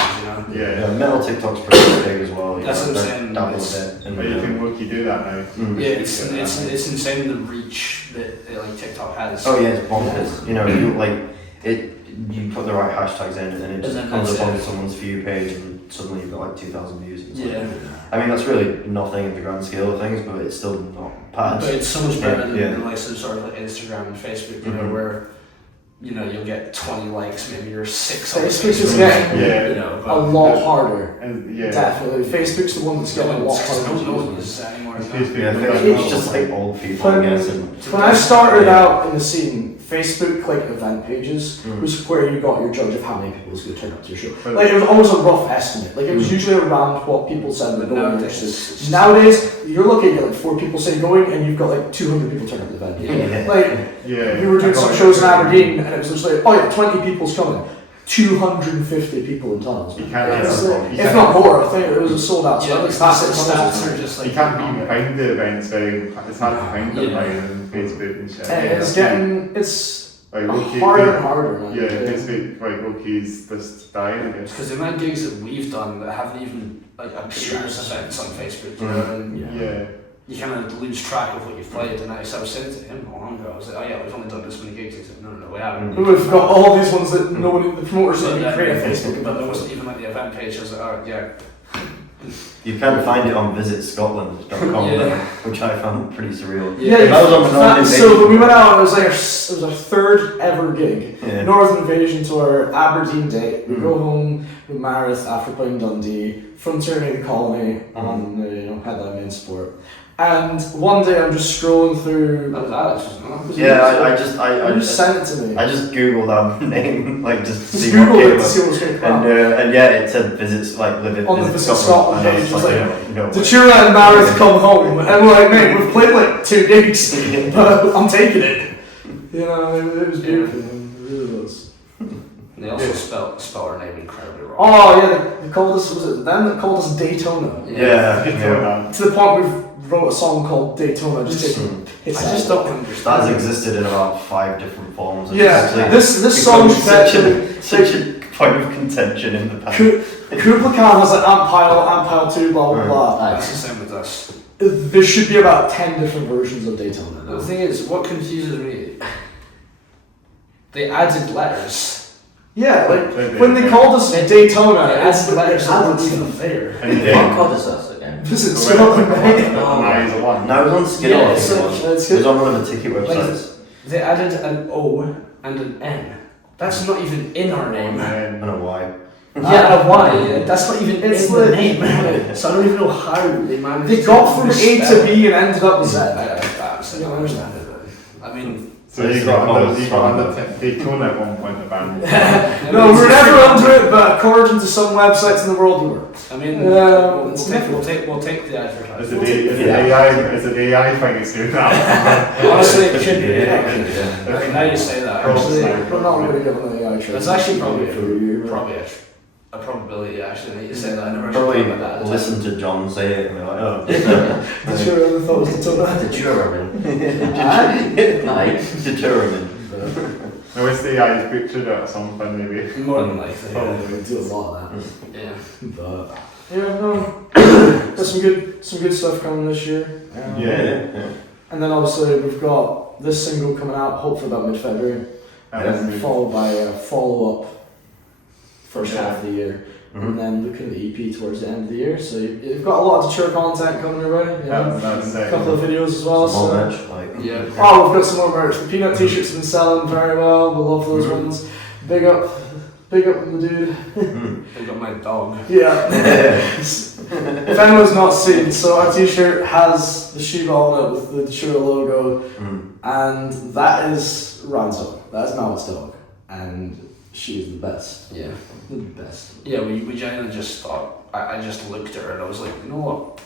Metal TikTok's pretty big as well. That's what I'm saying. But you can Wookie do that now. Yeah, it's insane the reach that like TikTok has. Oh yeah, it's bonkers. You like it. You put the right hashtags in, and then it just comes up on someone's view page, and suddenly you've got like 2,000 views. I mean that's really nothing in the grand scale of things, but it's still not bad. But it's so much better than like sort of like Instagram and Facebook, where you'll get 20 likes, maybe you're 6 on Facebook is getting a lot harder. And Definitely, Facebook's the one that's getting a lot harder. No one uses that anymore. Facebook's just like old people, I guess. When I started out in the scene, Facebook like event pages was where you got your judge of how many people was going to turn up to your show. Like it was always a rough estimate. Like it was usually around what people said were going. Nowadays, you're looking at like 4 people say going, and you've got like 200 people turn up to the event. We were doing some shows in Aberdeen, and it was just like, 20 people's coming. 250 people in tunnels. You can't if not more, I think it was a sold out. So the stats are just like you can't even find the events it's hard to find them on Facebook and shit. And it's like, harder and harder, man. Facebook, like Wookie's just dying, I guess. Because the amount of gigs that we've done that haven't even appeared as events on Facebook, you kind of lose track of what you've played. And I was saying to him not long ago, I was like, we've only done this many gigs. He said, no, we haven't. We've got all these ones that nobody, the promoters didn't create a Facebook. But there wasn't even like the event page. I was like, You can find it on visitscotland.com, which I found pretty surreal. So we went out, it was our 3rd ever gig. Northern Invasion to our Aberdeen date. We go home with Marith after playing Dundee, Frontier the Colony on headline main sport. And one day I'm just scrolling through. That was Alex, wasn't it? I just sent it to me. I just googled our name, like just to see Google what it came to up. see what's going to come. And it said visits on the Visit Scotland page. It's like Datura and Marith come home, and we're like, mate, we've played like 2 gigs, but I'm taking it. It was beautiful. It really was. They also spell our name incredibly wrong. Oh yeah, they called us. Was it them that called us Daytona? Yeah. To the point we wrote a song called Daytona. I just don't understand. That has existed in about 5 different forms. This song such a point of contention in the past. Kubla Khan has like Ampile 2, blah blah blah. That's the same with us. There should be about 10 different versions of Daytona. The thing is, what confuses me, they added letters. Yeah, like when they called us Daytona, they added letters that weren't even there. What called us again? Visit Scotland, mate. No, it was on Skidoo. It was on one of the ticket websites. They added an O and an N. That's not even in our name. And a Y. Yeah, a Y. That's not even in the name. So I don't even know how they managed. They got from A to B and ended up with Z. I don't understand it. I mean, So you got under Daytona at one point, the band. No, we were never under it, but according to some websites in the world, we were. I mean, we'll take the advertising. Is it AI thing it's doing that? Honestly, it could be. Okay, now you say that. Actually, we're not really giving the AI trade. That's actually probably a probability. Actually, that you say that. I never Probably thought about that. listen to John say it and be like, oh. Did you ever thought it was Datura? Determined. I wish the AI is pictured at some point, maybe. More than likely. Probably do a lot of that. Yeah. But yeah, no, there's some good stuff coming this year. Yeah. And then obviously we've got this single coming out, hopefully about mid-February, and then followed by a follow-up first half of the year, and then looking at the EP towards the end of the year. So you've got a lot of Datura content coming your way. A couple of videos as well. Small So. merch, like. Yeah. Oh, we've got some more merch. The peanut t-shirts have been selling very well. We love those ones. Big up the dude. I got my dog. Yeah. If anyone's not seen, so our t-shirt has the Shiba on it with the Datura logo, and that is Ranzo. That is Mal's dog, and she is the best. Yeah. The best. Yeah, we genuinely just thought, I just looked at her and I was like, you know what?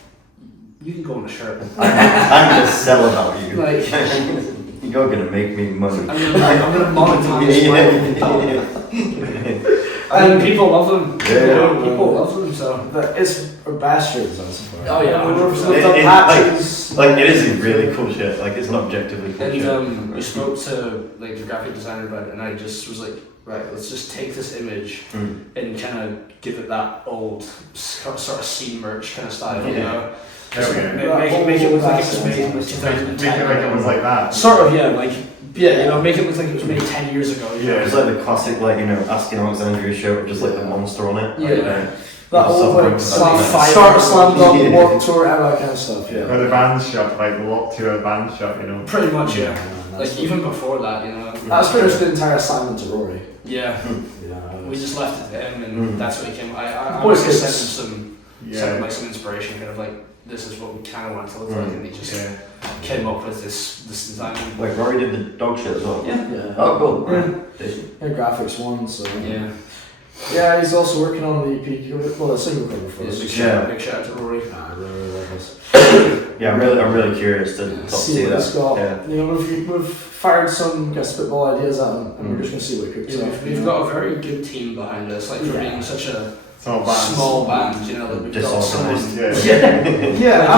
You can go on a shirt. I'm gonna sell about you. Like, you're gonna make me money. I'm gonna monetize my and people love them. Yeah. People love them, so. It's our best shirt design so far. Oh yeah, We've done patches. Like it is a really cool shit. Like it's an objectively cool shit. And we spoke to like the graphic designer about it, and I just was like, right, let's just take this image and kind of give it that old sort of scene merch kind of style, you know. Make it look like it was made in 2010. Make it like it was like that. Sort of, yeah, like, yeah, you know, make it look like it was made 10 years ago. You know? It's like the classic, like, you know, Asking Alexandria shirt with just like the monster on it. Yeah. That old like slam dunk, Warped Tour, and that kind of stuff. Yeah. Or the band shop, like the Lock to a band shop, you know. Pretty much, yeah. Like even before that, you know. That's pretty much the entire assignment to Rory. Yeah. We just left it to him, and that's what he came. I Always sent him some inspiration, kind of like, this is what we kind of want to look like, and he just came up with this design. Like Rory did the dog shit as well. Yeah. Oh, cool. Yeah, graphics one, so. Yeah. Yeah, he's also working on the EP, well, the single cover for us. Big shout out to Rory. I really love this. Yeah, I'm really curious to see what that. It's got. Yeah. You know, we've fired some spitball ideas at him, and we're just gonna see what it cooks up. We've got a very good team behind us, like for being such a small band, you know, like we've got someone. I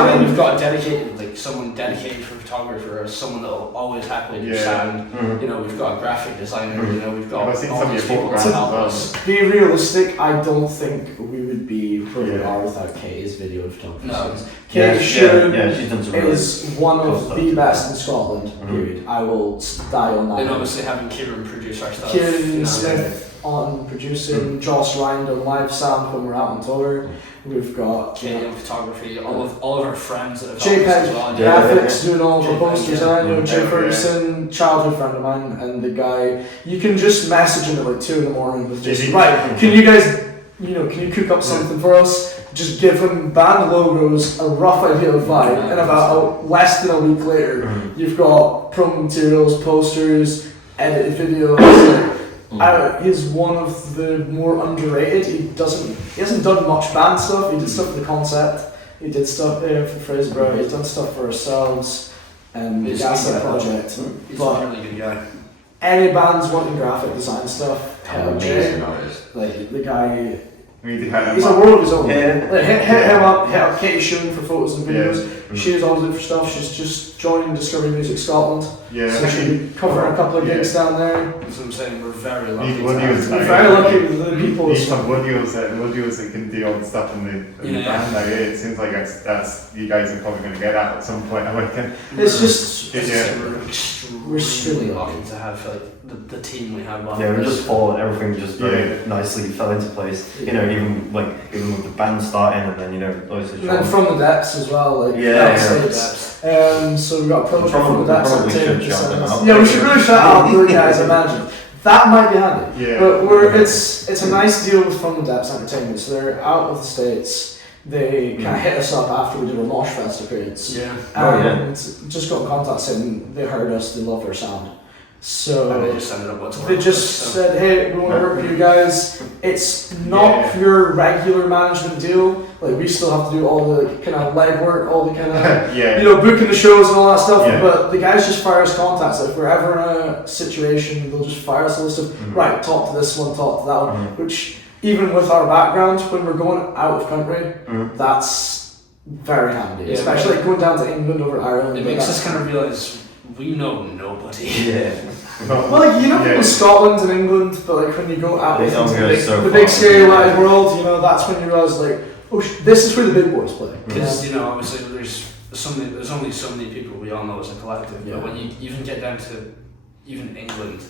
mean, we've got someone dedicated for photographer, or someone that'll always happily do sound. You know, we've got a graphic designer. You know, we've got all these people to help us. Be realistic. I don't think we would be where we are without Kay's video photography. No. Kay she's done some is one of the best in Scotland. Period. I will die on that. And obviously having Kieran produce our stuff. Kieran Smith on producing, Joss Rind on live sound when we're out on tour. We've got Katie on photography, all of our friends that have JPEG helped us as well. graphics, doing all the posters. Jay Ferguson, childhood friend of mine, and the guy. You can just message him at like 2 a.m. with just right. Can you guys, can you cook up something for us? Just give him band logos, a rough idea of vibe, and about less than a week later, you've got promo materials, posters, edited videos. He's one of the more underrated. He hasn't done much band stuff. He did stuff for the concept. He did stuff for Fraser. He's done stuff for ourselves and the Gaslight project. He's but a really good guy. any bands wanting graphic design stuff, Amazing artist. like the guy. He's a world of his own. Yeah. Like, hit him up, hit up Katie Shun for photos and videos. She's always looking for stuff. She's just joined Discovery Music Scotland. So she'll be covering a couple of gigs down there. That's what I'm saying, we're very lucky. We're very lucky with the people. Need some audios that can do all the stuff in the band. Like, it seems like that's you guys are probably going to get at some point. It's just we're extremely lucky to have like the team we have. Yeah, we just followed everything just very nicely fell into place. You know, even with the band starting, and then obviously. And then From the Depths as well, like so we've got Project From the Depths Entertainment. Yeah, we should really shout out the guys. I imagine that might be handy. Yeah. But it's a nice deal with From the Depths Entertainment. So they're out of the States. They kind of hit us up after we did our Moshfest appearance. And just got in contact saying they heard us, they loved our sound. So they just ended up what to work they just said, hey, we want to work with you guys. It's not your regular management deal. Like, we still have to do all the kind of legwork, all the kind of, you know, booking the shows and all that stuff. But the guys just fire us contacts. Like, if we're ever in a situation, they'll just fire us a list of, right, talk to this one, talk to that one. Which, even with our background, when we're going out of country, that's very handy. Yeah, especially like going down to England over Ireland. It makes us kind of realise we know nobody. Well, like, you know, people in Scotland and England, but like when you go out into the big scary wide world, you know, that's when you realise, like, oh, this is where the big boys play. Because, you know, obviously there's only so many people we all know as a collective, but when you even get down to even England,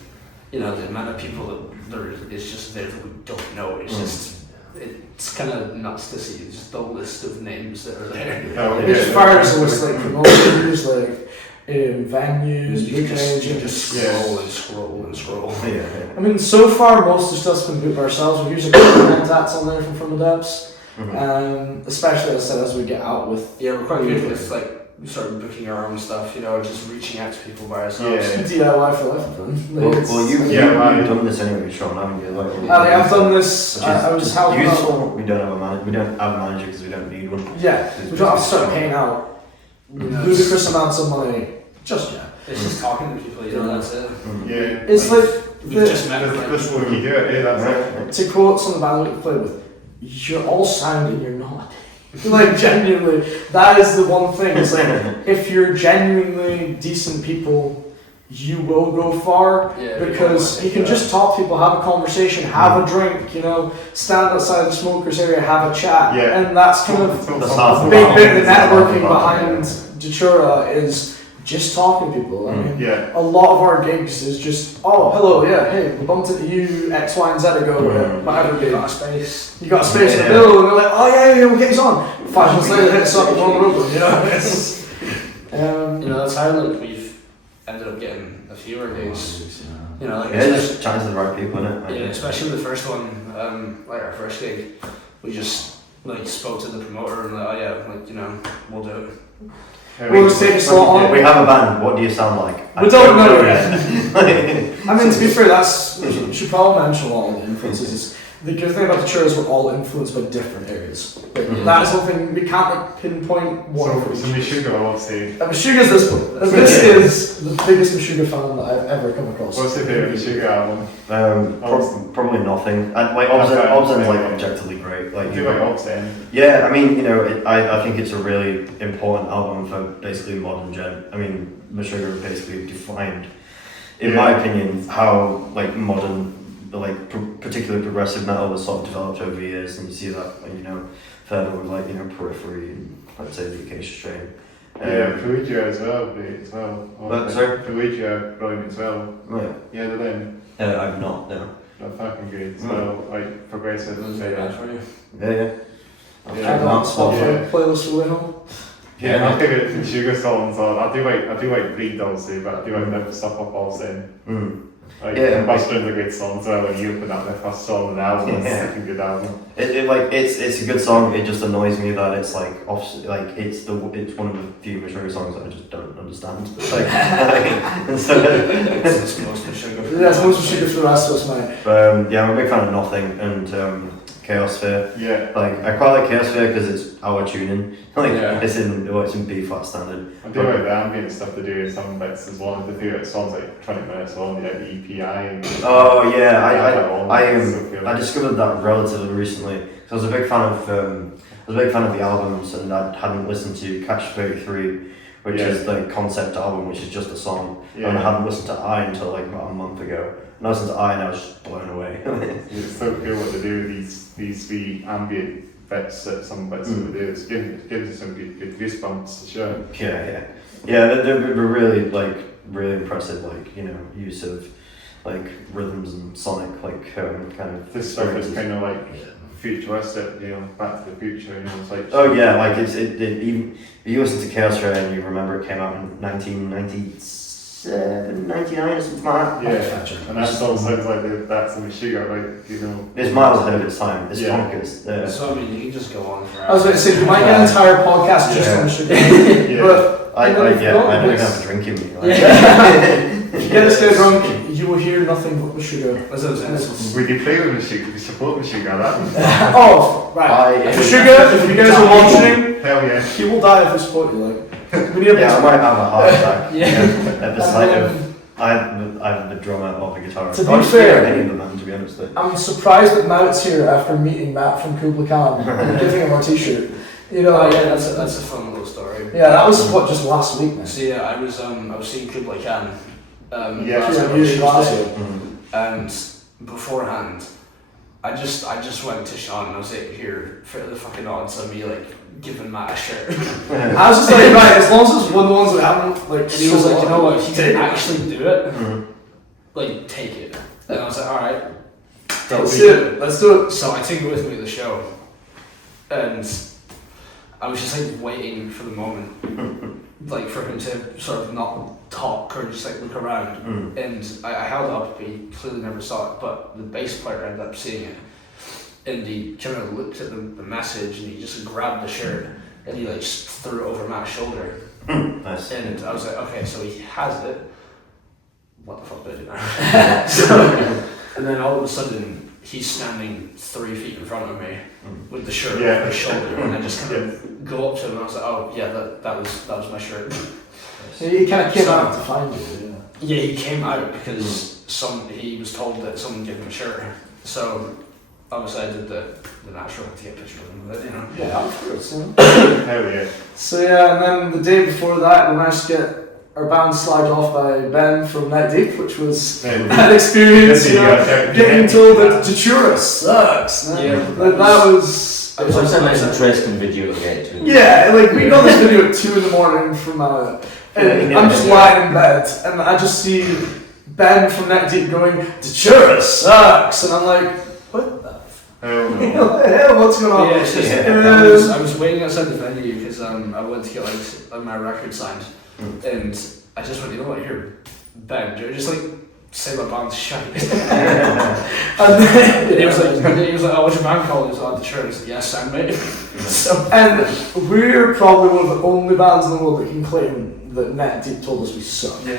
you know, the amount of people that there is just there that we don't know, it's just, it's kind of nuts to see just the list of names that are there. It's fires a list, like promoters, like venues, you just scroll and scroll and scroll. I mean, so far most of the stuff's been booked ourselves. We've usually got contacts on there from the depths, especially as I said, as we get out with. Yeah, we're quite good with like we started booking our own stuff, you know, just reaching out to people by ourselves. DIY for life, man. Well, you've done this anyway, Sean, haven't you? Like, I've done this. I was helping out. We don't have a manager because we don't need one. Yeah, we don't have to start paying out ludicrous amounts of money just yet. It's just talking to people, you know, that's it. It's like we've just met this is what you do it, that's it. To quote some of the bands we played with, you're all sounding, you're not. Like, genuinely, that is the one thing. It's like, if you're genuinely decent people, you will go far, because you can just talk to people, have a conversation, have a drink, you know, stand outside the smokers area, have a chat, and that's kind of a big bit of the networking behind Datura is just talking to people. I mean, a lot of our gigs is just, oh, hello, hey, we bumped into you X, Y, and Z ago, whatever gig. You got a space. You got a space in the middle, and they're like, oh yeah, we'll get you on. 5 months later, hit us up, we're on the road, you know. It's, you know, that's how like we've ended up getting a few of our gigs. You know, like just chatting to the right people, innit? Yeah, especially the first one, like our first gig, we just like spoke to the promoter and like, oh yeah, like, you know, we'll do it. We'll just take a slot on. We have a band, what do you sound like? We don't know yet. I mean, to be fair, we should probably mention a lot of the influences. The good thing about the church is we're all influenced by different areas. That is something we can't like, pinpoint one. So Meshuggah, obviously. Meshuggah's this one. This is the biggest Meshuggah fan that I've ever come across. What's your favourite Meshuggah album? Probably nothing. Like Obzen's like objectively great. Like, I do like Obzen. Yeah, I mean, you know, I think it's a really important album for basically modern gen. I mean, Meshuggah basically defined, in my opinion, how like modern, like particularly progressive metal was sort of developed over the years, and you see that, you know, further with like, you know, Periphery and I'd say the Acacia Strain. Perugia as well, sorry? Perugia, brilliant as well. Oh, yeah, they're them. I'm not, no. They're fucking good. So, like, progressive. For you. Check out Spotify playlist for Winham. Yeah, I think it's Meshuggah songs. I do like Breed obviously, but I do like them stuff up Obzen. Like, Buster's a good song as well. When you open up their first song on the album, it's a good album. It's a good song. It just annoys me that it's like it's one of the few Meshuggah songs that I just don't understand. It's most Meshuggah. Yeah, it's most Meshuggah for the rest of us, mate. I'm a big fan of Nothing and Chaos Sphere. Yeah. Like, I quite like Chaos Sphere because it's our tuning. It's in B flat standard. I do like the ambient stuff to do in some bits as well. The theatre songs like 20 minutes long, like the EPI. And I discovered that relatively recently. So I was a big fan of the albums, and I hadn't listened to Catch 33, which is the concept album, which is just a song. And I hadn't listened to I until like about a month ago. And I listened to I and I was just blown away. It's so cool what they do with these three ambient bits that some bits that they do. It gives you some good goosebumps, sure. Yeah, they're really really impressive, like, you know, use of like rhythms and sonic kind of. This stuff is kind of like futuristic, you know, Back to the Future, you know, it's like. Oh yeah, like even you listen to Chaos Ray and you remember it came out in 1997, 99 or something like that. Yeah, and that song sounds like that's a Meshuggah, like, you know. It's miles ahead of its time. It's bonkers. So I mean, you can just go on forever. I was going to say, you might get an entire podcast just on Meshuggah. I don't even have a drink in me. If you get this guy drunk, you will hear nothing but Meshuggah. Would you play with Meshuggah? Would you support Meshuggah? That Oh, right. Meshuggah, if you guys are watching, hell yeah. he will die if we support you. Like, we need a Yeah, I might have a heart attack. Yeah. At the sight of I'm the drummer of the guitar. To be fair, any of the band, to be honest. I'm surprised that Matt's here after meeting Matt from Kubla Khan and giving him our t-shirt. You know, Oh yeah, that's a fun little story. yeah, that was what, just last week, man. So yeah, I was seeing Kubla Khan. Yeah, last music Tuesday, class. and beforehand, I just went to Sean and I was like, here, for the fucking odds of me like giving Matt a shirt. I was just like, right, as long as it's one of the ones that haven't, like, And he was like, you know what, if you take can it. actually do it, Mhm. like take it. And I was like, alright. Let's do it. Let's do it. So I took it with me to the show, and I was just like waiting for the moment, like for him to sort of not talk or just like look around. And I held it up, but he clearly never saw it. But the bass player ended up seeing it, and he kind of looked at the message and he just grabbed the shirt and he like just threw it over Matt's shoulder. Nice. And I was like, okay, so he has it. What the fuck did I do now? So, and then all of a sudden, he's standing 3 feet in front of me with the shirt over his shoulder, and I just kind of go up to him and I was like, oh yeah, that was my shirt. So he kind of came So- out to find you, Yeah, he came out because he was told that someone gave him a shirt. So obviously I did the natural to get a picture of him with it, you know. yeah. Yeah, of course. Yeah. Hell yeah. So yeah, and then the day before that, we managed to get our band slagged off by Ben from NeckDeep, which was an experience, you know, getting told that Datura sucks. Man. Yeah, that was. It was also a nice interesting video to get to. Yeah, like we got this video at 2 a.m. from and I'm just lying in bed and I just see Ben from NeckDeep going, Datura sucks, and I'm like, what the Hell what no. the hell, what's going on? Yeah, it's just, I was waiting outside the venue because I went to get like my record signed, and I just went, you know what, here, Ben, just like say my band's shite. And then, he was like, oh, what's your band called? He was like, the church. I was like, yes, Sam, mate. so, and we're probably one of the only bands in the world that can claim that NeckDeep told us we suck. Yeah,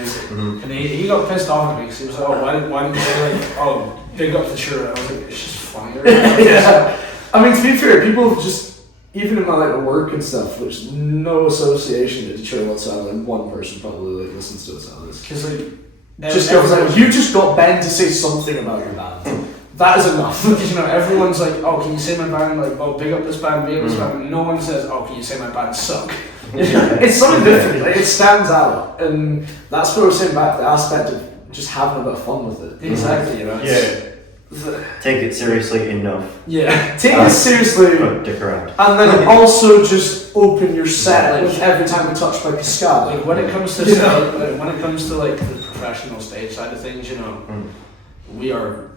and he got pissed off at me because he was like, oh, why didn't you say like, oh, big up the shirt? I was like, it's just funnier. Yeah. I mean, to be fair, people just, even in my like work and stuff, there's no association to Detroit whatsoever, and one person probably like listens to us out of this. Because like, Just goes like, you just got Ben to say something about your band. That is enough. Because you know, everyone's like, oh, can you say my band? Like, oh, big up this band, big up this band. No one says, oh, can you say my band suck? It's something different. Like, it stands out, and that's what we're saying back. The aspect of just having a bit of fun with it. Exactly, you know. Yeah. Take it seriously enough. Yeah. Take it seriously, But dick around. and then also just open your set with every time we touch by Cascade. Like when it comes to like the professional stage side of things, you know, we are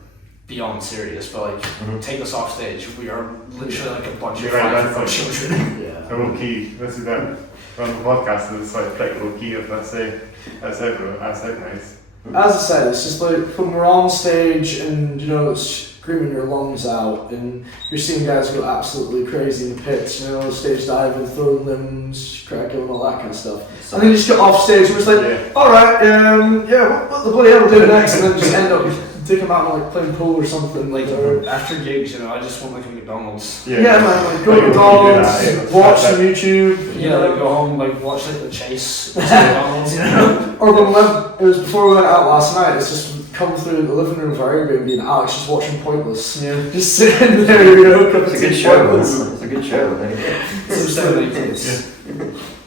beyond serious. But like, take us off stage, we are literally like a bunch of 5-year-old children. Yeah. Low key. This is that on the podcast. It's like pretty low key. If that's nice. As I said, it's just like when we're on stage and you know screaming your lungs out, and you're seeing guys go absolutely crazy in the pits, you know, stage diving, throwing limbs, cracking, and all that kind of stuff. And then you just get off stage and it's like, all right, what the bloody hell we'll do next, and then just end up taking them out and like playing pool or something. Like or, after gigs, you know, I just want like a McDonald's. yeah, man, like go to McDonald's, watch some YouTube. Yeah, like go home, like watch like The Chase, McDonald's, you know. Or when we went, it was before we went out last night, it's just come through the living room of our Airbnb and Alex just watching Pointless. Yeah. Just sitting there, you know, It's a good show. It's a good show.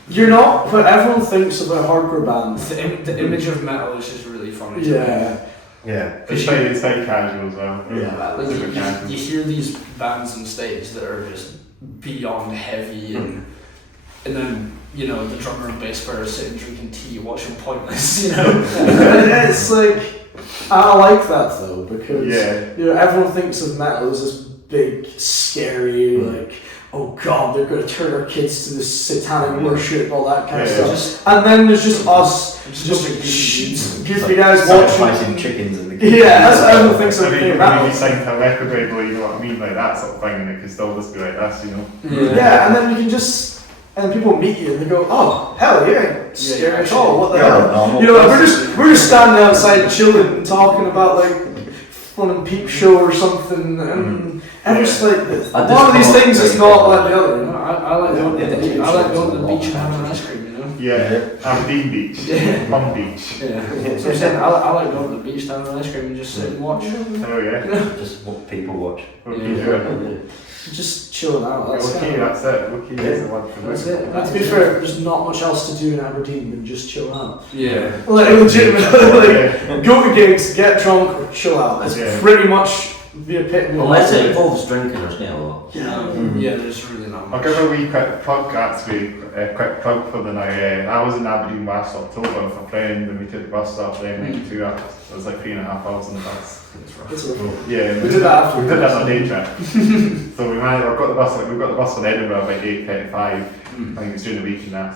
You're not, but everyone thinks about hardcore bands. The image of metal is just really funny. Yeah. Yeah. It's very casual as well. Yeah. Like Super casual. you hear these bands on stage that are just beyond heavy, and then you know the drummer and bass player are sitting drinking tea, watching Pointless. You know, It's like, I like that though, because Yeah. you know everyone thinks of metal as this big, scary, like, oh god, they're going to turn our kids to this satanic worship, all that kind of stuff. And then there's just us, just goofy guys Sacrificing watching. chickens in the Yeah, that's what everyone thinks of I mean, metal. you signed to a record label, you know what I mean, like that sort of thing, and it could still just be like this, you know. Yeah, and then you can just, and people meet you and they go, oh, hell yeah, scary at all. What the Yeah, hell? no, You know, we're just standing outside chilling and talking about like fun and peep show or something, and just like one of these things is not like the other. You know? I like going to the beach. I like going to the beach and having an ice cream. You know. Yeah, Aberdeen Beach, Mum Beach. Yeah. So I'm saying I like going to the beach, having an ice cream, and just sit and watch. Oh yeah. Just what people watch. What keep doing? Just chilling out. That's Okay, that's it. Wookie is the one for That's me. it. And to be fair, there's not much else to do in Aberdeen than just chill out. Yeah. Like legitimately, like, go to gigs, get drunk, or chill out. That's Yeah. pretty much the epitome. of Unless it it. involves drinking, there's not a lot. Yeah, there's really not I'll much. give a wee quick plug, actually, a quick plug for the night. I was in Aberdeen last October with a friend and we took the bus up there and it was like 3.5 hours on the bus. It's rough. Yeah, We did that after. We did that on a day trip. So we got the bus from Edinburgh by 8:35. I think it's during the week and that.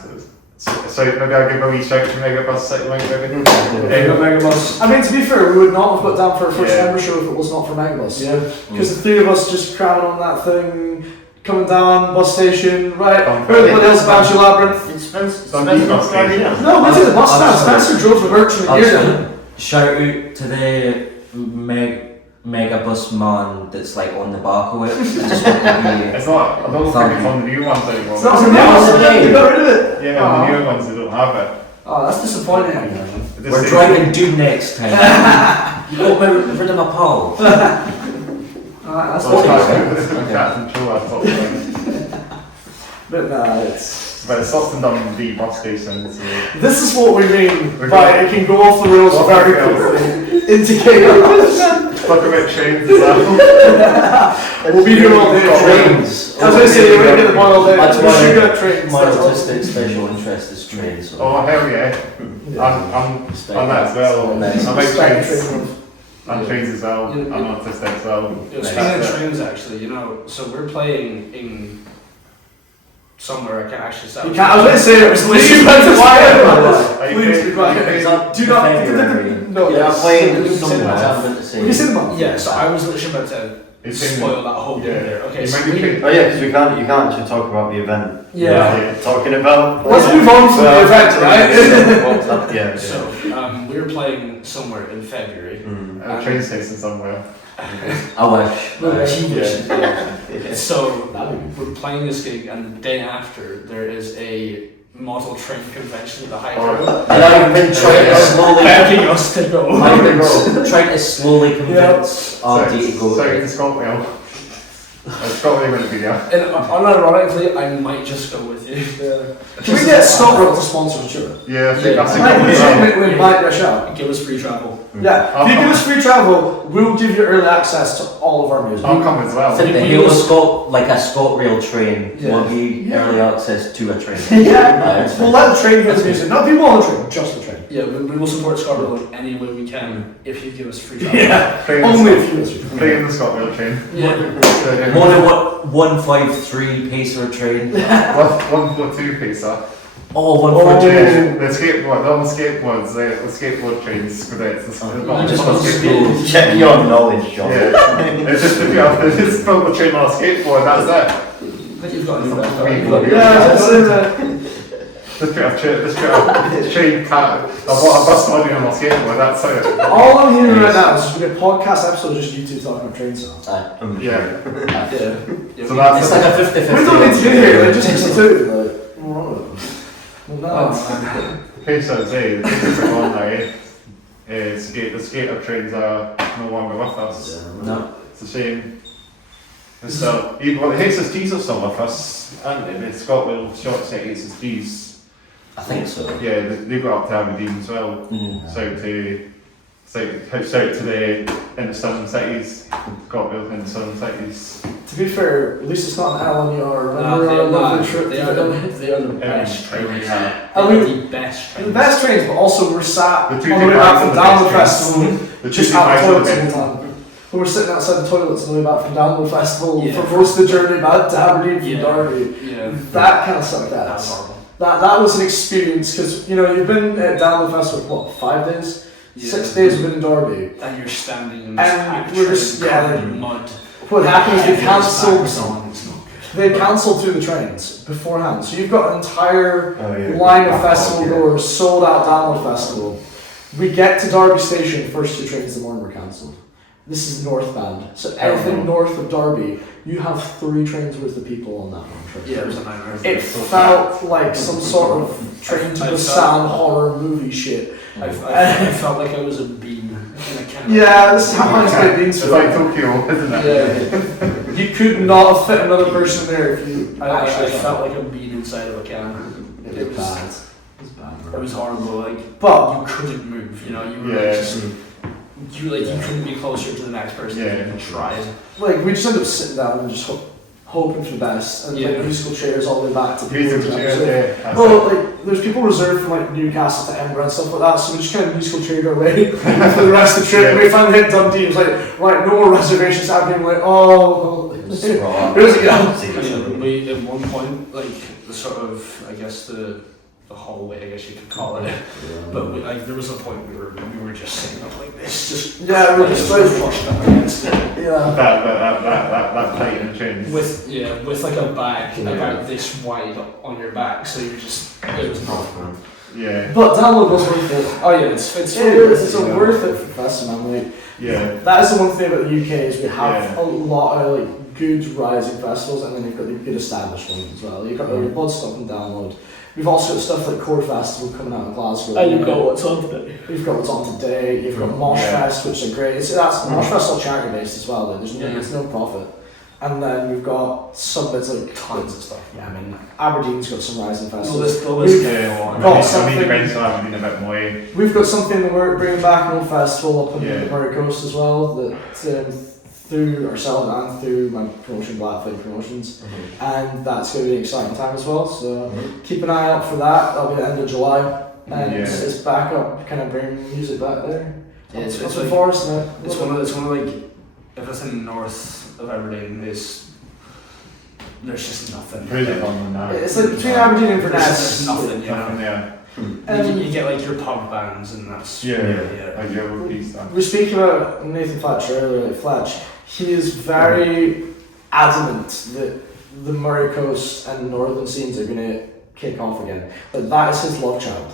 So maybe I'll give a wee shout to Megabus City Link maybe. Megabus. I mean, to be fair, we would not have put down for a first Yeah. ever show if it was not for Megabus. Yeah. Because the three of us just cramming on that thing, coming down, bus station, right, Um, everybody else about your labyrinth. It's Spencer. Some bus station. No, we did the bus stand. Spencer drove the merchant here now. Shout out to the megabus man that's like on the back of it. I just want to It's not, I don't think it's on the new ones anymore. It's not for now, they got rid of it. Yeah, on the new ones they don't have it. Oh, that's disappointing. It be, just we're says- driving due next time. You got rid of my pal. That's Well, okay. Cats and Chill, I thought. But nah, it's. But it's Stockton Dundee bus station, so. This is what we mean We're by going- it can go off the rails Off very the rails. quickly into chaos. Talk about trains as well. We'll be here all day. Trains. I was going to say, we're going to get the one all day. That's We should get trains. my that's all. artistic special interest is trains. So. Oh, hell yeah. I'm on that as well. Nice. I like Respect trains. train. And trains as well. I'm autistic as well. You know, speaking of trains, actually, you know, so we're playing in somewhere I can't actually say. You can't, I was going to say it was literally meant to Are you Please paying- be quiet. Do not. No, Yeah, yes. playing We can say somewhere. that. We can say the month. Yeah, so I was literally about to It's in- spoil that whole bit yeah. there. Okay, You so might be paying- Oh yeah, because you can't actually talk about the event. yeah. Talking about. Let's move on to the event, right? Yeah. So we were playing somewhere in February. At a train station somewhere. I wish. So we're playing this gig, and the day after there is a model train convention at the High Road, And I've been trying to slowly. begging us to go. I've been trying to slowly convince RD to go. Sorry, to Scotland. Scotland going to be there. And unironically, I might just go with you. Can we get ScotRail to sponsor the tour? Yeah, I think that's a Might good we one. should we might rush out. Give us free travel. Yeah, if you give us free travel, we'll give you early access to all of our music. I'll come as I well. think the We Halo will- Scot, like a ScotRail train, Yeah. will be early access to a train. Yeah, we'll let the train hear the music. Not people on the train, just the train. Yeah, we will support Scarborough in any way we can if you give us free travel. Yeah, Train only if you listen. Playing the ScotRail train. Yeah. Mono 153 pacer train. 142 pacer. Oh, 142. Yeah, the skateboard, all the skateboards, the skateboard trains, because it's the You just got skateboard. school. Check your knowledge, John. Yeah, it's just if you have to just build the train on a skateboard, that's it. But you've got any Yeah, that's it. Just put a train cat, a bus body on a skateboard, that's it. All I'm hearing right now is just a podcast episode of just you two talking about train songs. I'm Yeah. Yeah. So that's It's like a 50-50. We don't need to be here, like, just listen to it. Like, well, no. Okay, so the tickets are gone now. The skater trains are no longer with us. No. It's a shame. So, well, the HSTs are still with us, and the Scotland short set HSTs. I think so. Yeah, they got up to Aberdeen as well. Shout to the in the southern cities, Scotland in the southern cities. To be fair, at least it's not an L on your remember our lovely trip. They are the best trains. I mean, The best the trains. best trains, but also we're sat The on two the way big back bags from are the Download best Festival, The just two out big of toilets bags all are the the time. We were sitting outside the toilets on the way back from Download Festival Yeah. for most of the journey back to Aberdeen from Yeah. Derby. Yeah. That kind of sucked That's ass. horrible. That was an experience because you know you've been at Download Festival what 5 days, Yeah. 6 days we've been in Derby. And you're standing in this And packed we're train just- covered yeah. in mud. What happens? They Headphones cancel. back on, it's not good. They cancelled 2 of the trains beforehand, so you've got an entire yeah. line of festival goers sold out Download Festival. We get to Derby Station, first 2 trains in the morning were cancelled. This is northbound, so anything north of Derby, you have 3 trains worth of people on that one trip. Yeah, it was a nightmare. It felt like some sort of train to Busan horror movie shit. I felt like I was a bean in a can. Yeah, this is how it's been. It's like Tokyo, isn't it? Yeah. You could not have fit another person there if you I felt like a bean inside of a can. It was bad. It was bad. It was horrible. Like, but you couldn't move. You know, you were like just. You couldn't be closer to the next person if you tried. Like we just ended up sitting down and just hoping for the best, and like musical chairs all the way back to people. Well, like there's people reserved from like Newcastle to Edinburgh and stuff like that, so we just kind of musical chaired our way for the rest of the trip. And we finally hit Dundee. It was like, right, no more reservations happening. Like, oh, here's it go. We at one point, like the sort of, I guess the hallway, I guess you could call it. But there was a point we were just sitting up like this, just we're just like flushed up against it. Yeah. That tight in chains. With like a bag about this wide on your back, so you're just it was not fun. Yeah. But Download was worth it. Oh yeah, it's it's worth it for festival, man. Like that is the one thing about the UK is we have a lot of like good rising festivals, and then you've got the good established ones as well. You've got your Bloodstock and Download. We've also got stuff like Core Festival coming out in Glasgow. And you've got what's on today. You've got what's on today. You've got Mosh Fest, which are great. Mosh Fest all charity based as well. There's no profit. And then we've got some bits like tons of stuff. Yeah, I mean Aberdeen's got some rising festivals. We've got something that we're bringing back, an old festival up on the Murray Coast as well. That through ourselves and through my promotion, Blackflight Promotions, and that's going to be an exciting time as well. So keep an eye out for that. That'll be the end of July, and it's back up, kind of bring music back there. Yeah, it's like forest. It's one of like if it's in north of Aberdeen, there's just nothing. It's like between Aberdeen and Inverness. There's nothing, you know. And you get like your pub bands, and that's we're speaking about Nathan Fletch earlier. Like Fletch, he is very adamant that the Murray Coast and northern scenes are going to kick off again. Like that is his love child.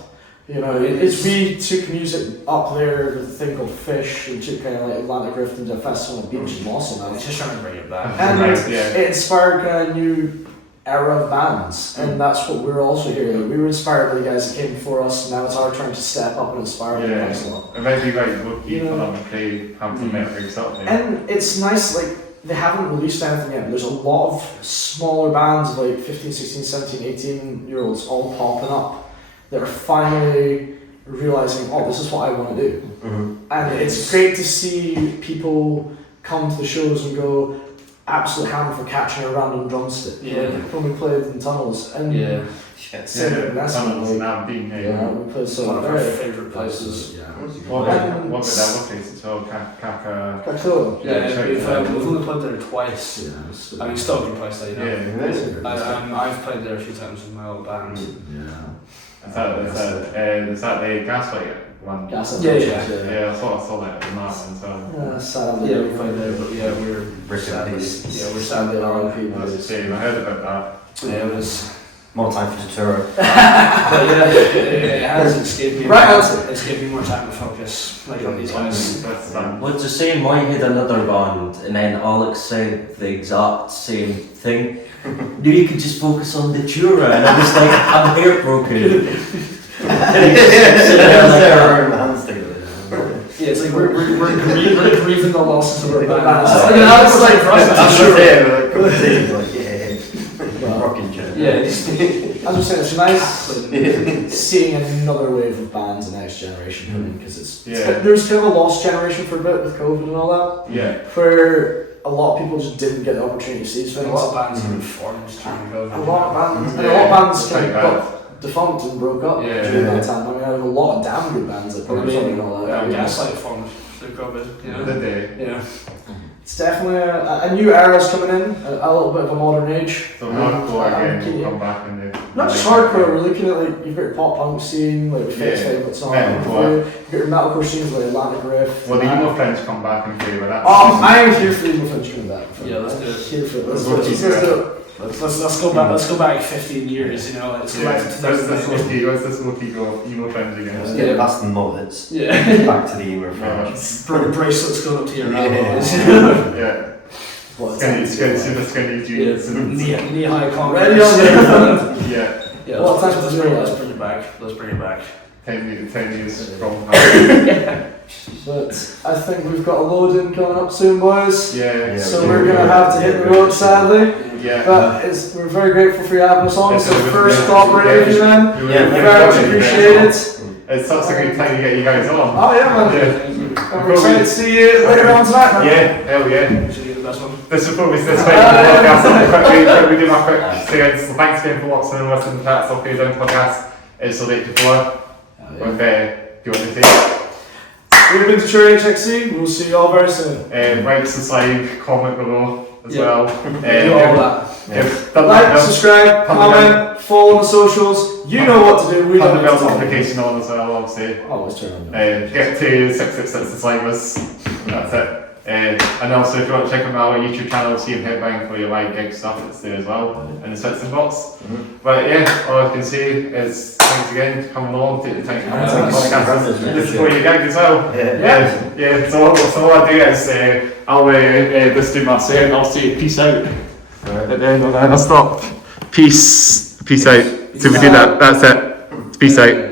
You know, we took music up there with a thing called Fish, and took kind of like Atlantic Rift into a festival at Beach and Mossel now. It's just trying to bring it back. And it inspired kind of new era of bands, and that's what we're also here. Like, we were inspired by the guys that came before us, and now it's our turn to step up and inspire them next one. Eventually, lucky for them if they have some metrics up there. And it's nice, like, they haven't released anything yet, but there's a lot of smaller bands, like 15, 16, 17, 18 year olds all popping up that are finally realizing, oh, this is what I want to do. And it's great to see people come to the shows and go, absolute hammer for catching a random drumstick. Like when we played in Tunnels and Tunnels and Aberdeen. We played one of our favourite places. What did that place as well? Kakula. We've only played there twice. I mean, still a good place there, you know. I've played there a few times with my old band. Is that the Gaslight one? Gaslight. Yeah, I saw that in that one. So. Sadly. We played there, but we're sadly around people. That's a shame. I heard about that. Yeah, it was more time for Datura. But it has escaped me. It's given me more time to focus, like on these guys. Well, to say in my head another band, and then Alex said the exact same thing. Knew you could just focus on Datura, and I was like, I'm heartbroken. It's like we're grieving the losses of our band. I was like, rocking chair. As I'm saying, it's nice seeing another wave of bands in the next generation coming, because there's kind of a lost generation for a bit with COVID and all that. Where a lot of people just didn't get the opportunity to see these things. A lot of bands have formed during COVID. A lot of bands kind of got defunct and broke up during that time. I mean, there was a lot of damn good bands that probably and all that. Gaslight formed through COVID. Did they? Yeah. It's definitely a new era's coming in, a little bit of a modern age. So hardcore again will come back in there. Not just hardcore, we're looking at like, you've got your pop punk scene, like Fate's Favourite Song, you've got your metalcore scenes like Atlantic Rift. Well, the Emo French come back in favour. I am here for the Emo French coming back. Yeah, let's do it. Here for it. Let's do it. Let's go back. Let's go back 15 years. You know, let's go back to 2009. What's this low-key go emo trends again? Yeah, that's the mullets. Yeah. Back to the emo friends. Bracelets going up to your elbows. Yeah. Skinny jeans. Knee-high concrete. Ready on there. Yeah. Yeah, Well, let's bring it back. Let's bring it back. 10 years from But I think we've got a load in coming up soon, boys. Yeah. So we're gonna have to hit the road, sadly. Yeah. But we're very grateful for you having us on. Yes, So we're first very operator, man. Very much appreciated. It's such a good time to get you guys on. Oh yeah, man. Yeah. And we're excited to see you later on tonight, man. Yeah, hell yeah. Should get the best one. This will probably this week podcast. We do my quick things. So thanks again for watching and listening to that Sophie Down podcast. Episode 84. With do you want to say? We've been Datura.hxc. We'll see you all very soon. Like, subscribe, comment below as well. Do all that. Like, subscribe, comment, follow on the socials. You know what to do. We Turn don't the know bell what to do. notification on as well, obviously. Always turn on. Get to 666 subscribers. That's it. And also, if you want to check out our YouTube channel, see him headbang for your live gig stuff, it's there as well, in the Stetson box. But yeah, all I can say is thanks again for coming along, take the time to come on the podcast. This is for your gig as well. Yeah. So all I do is I'll just do my saying, I'll say peace out. And then I'll stop. Peace out. So we do that. That's it. Peace out.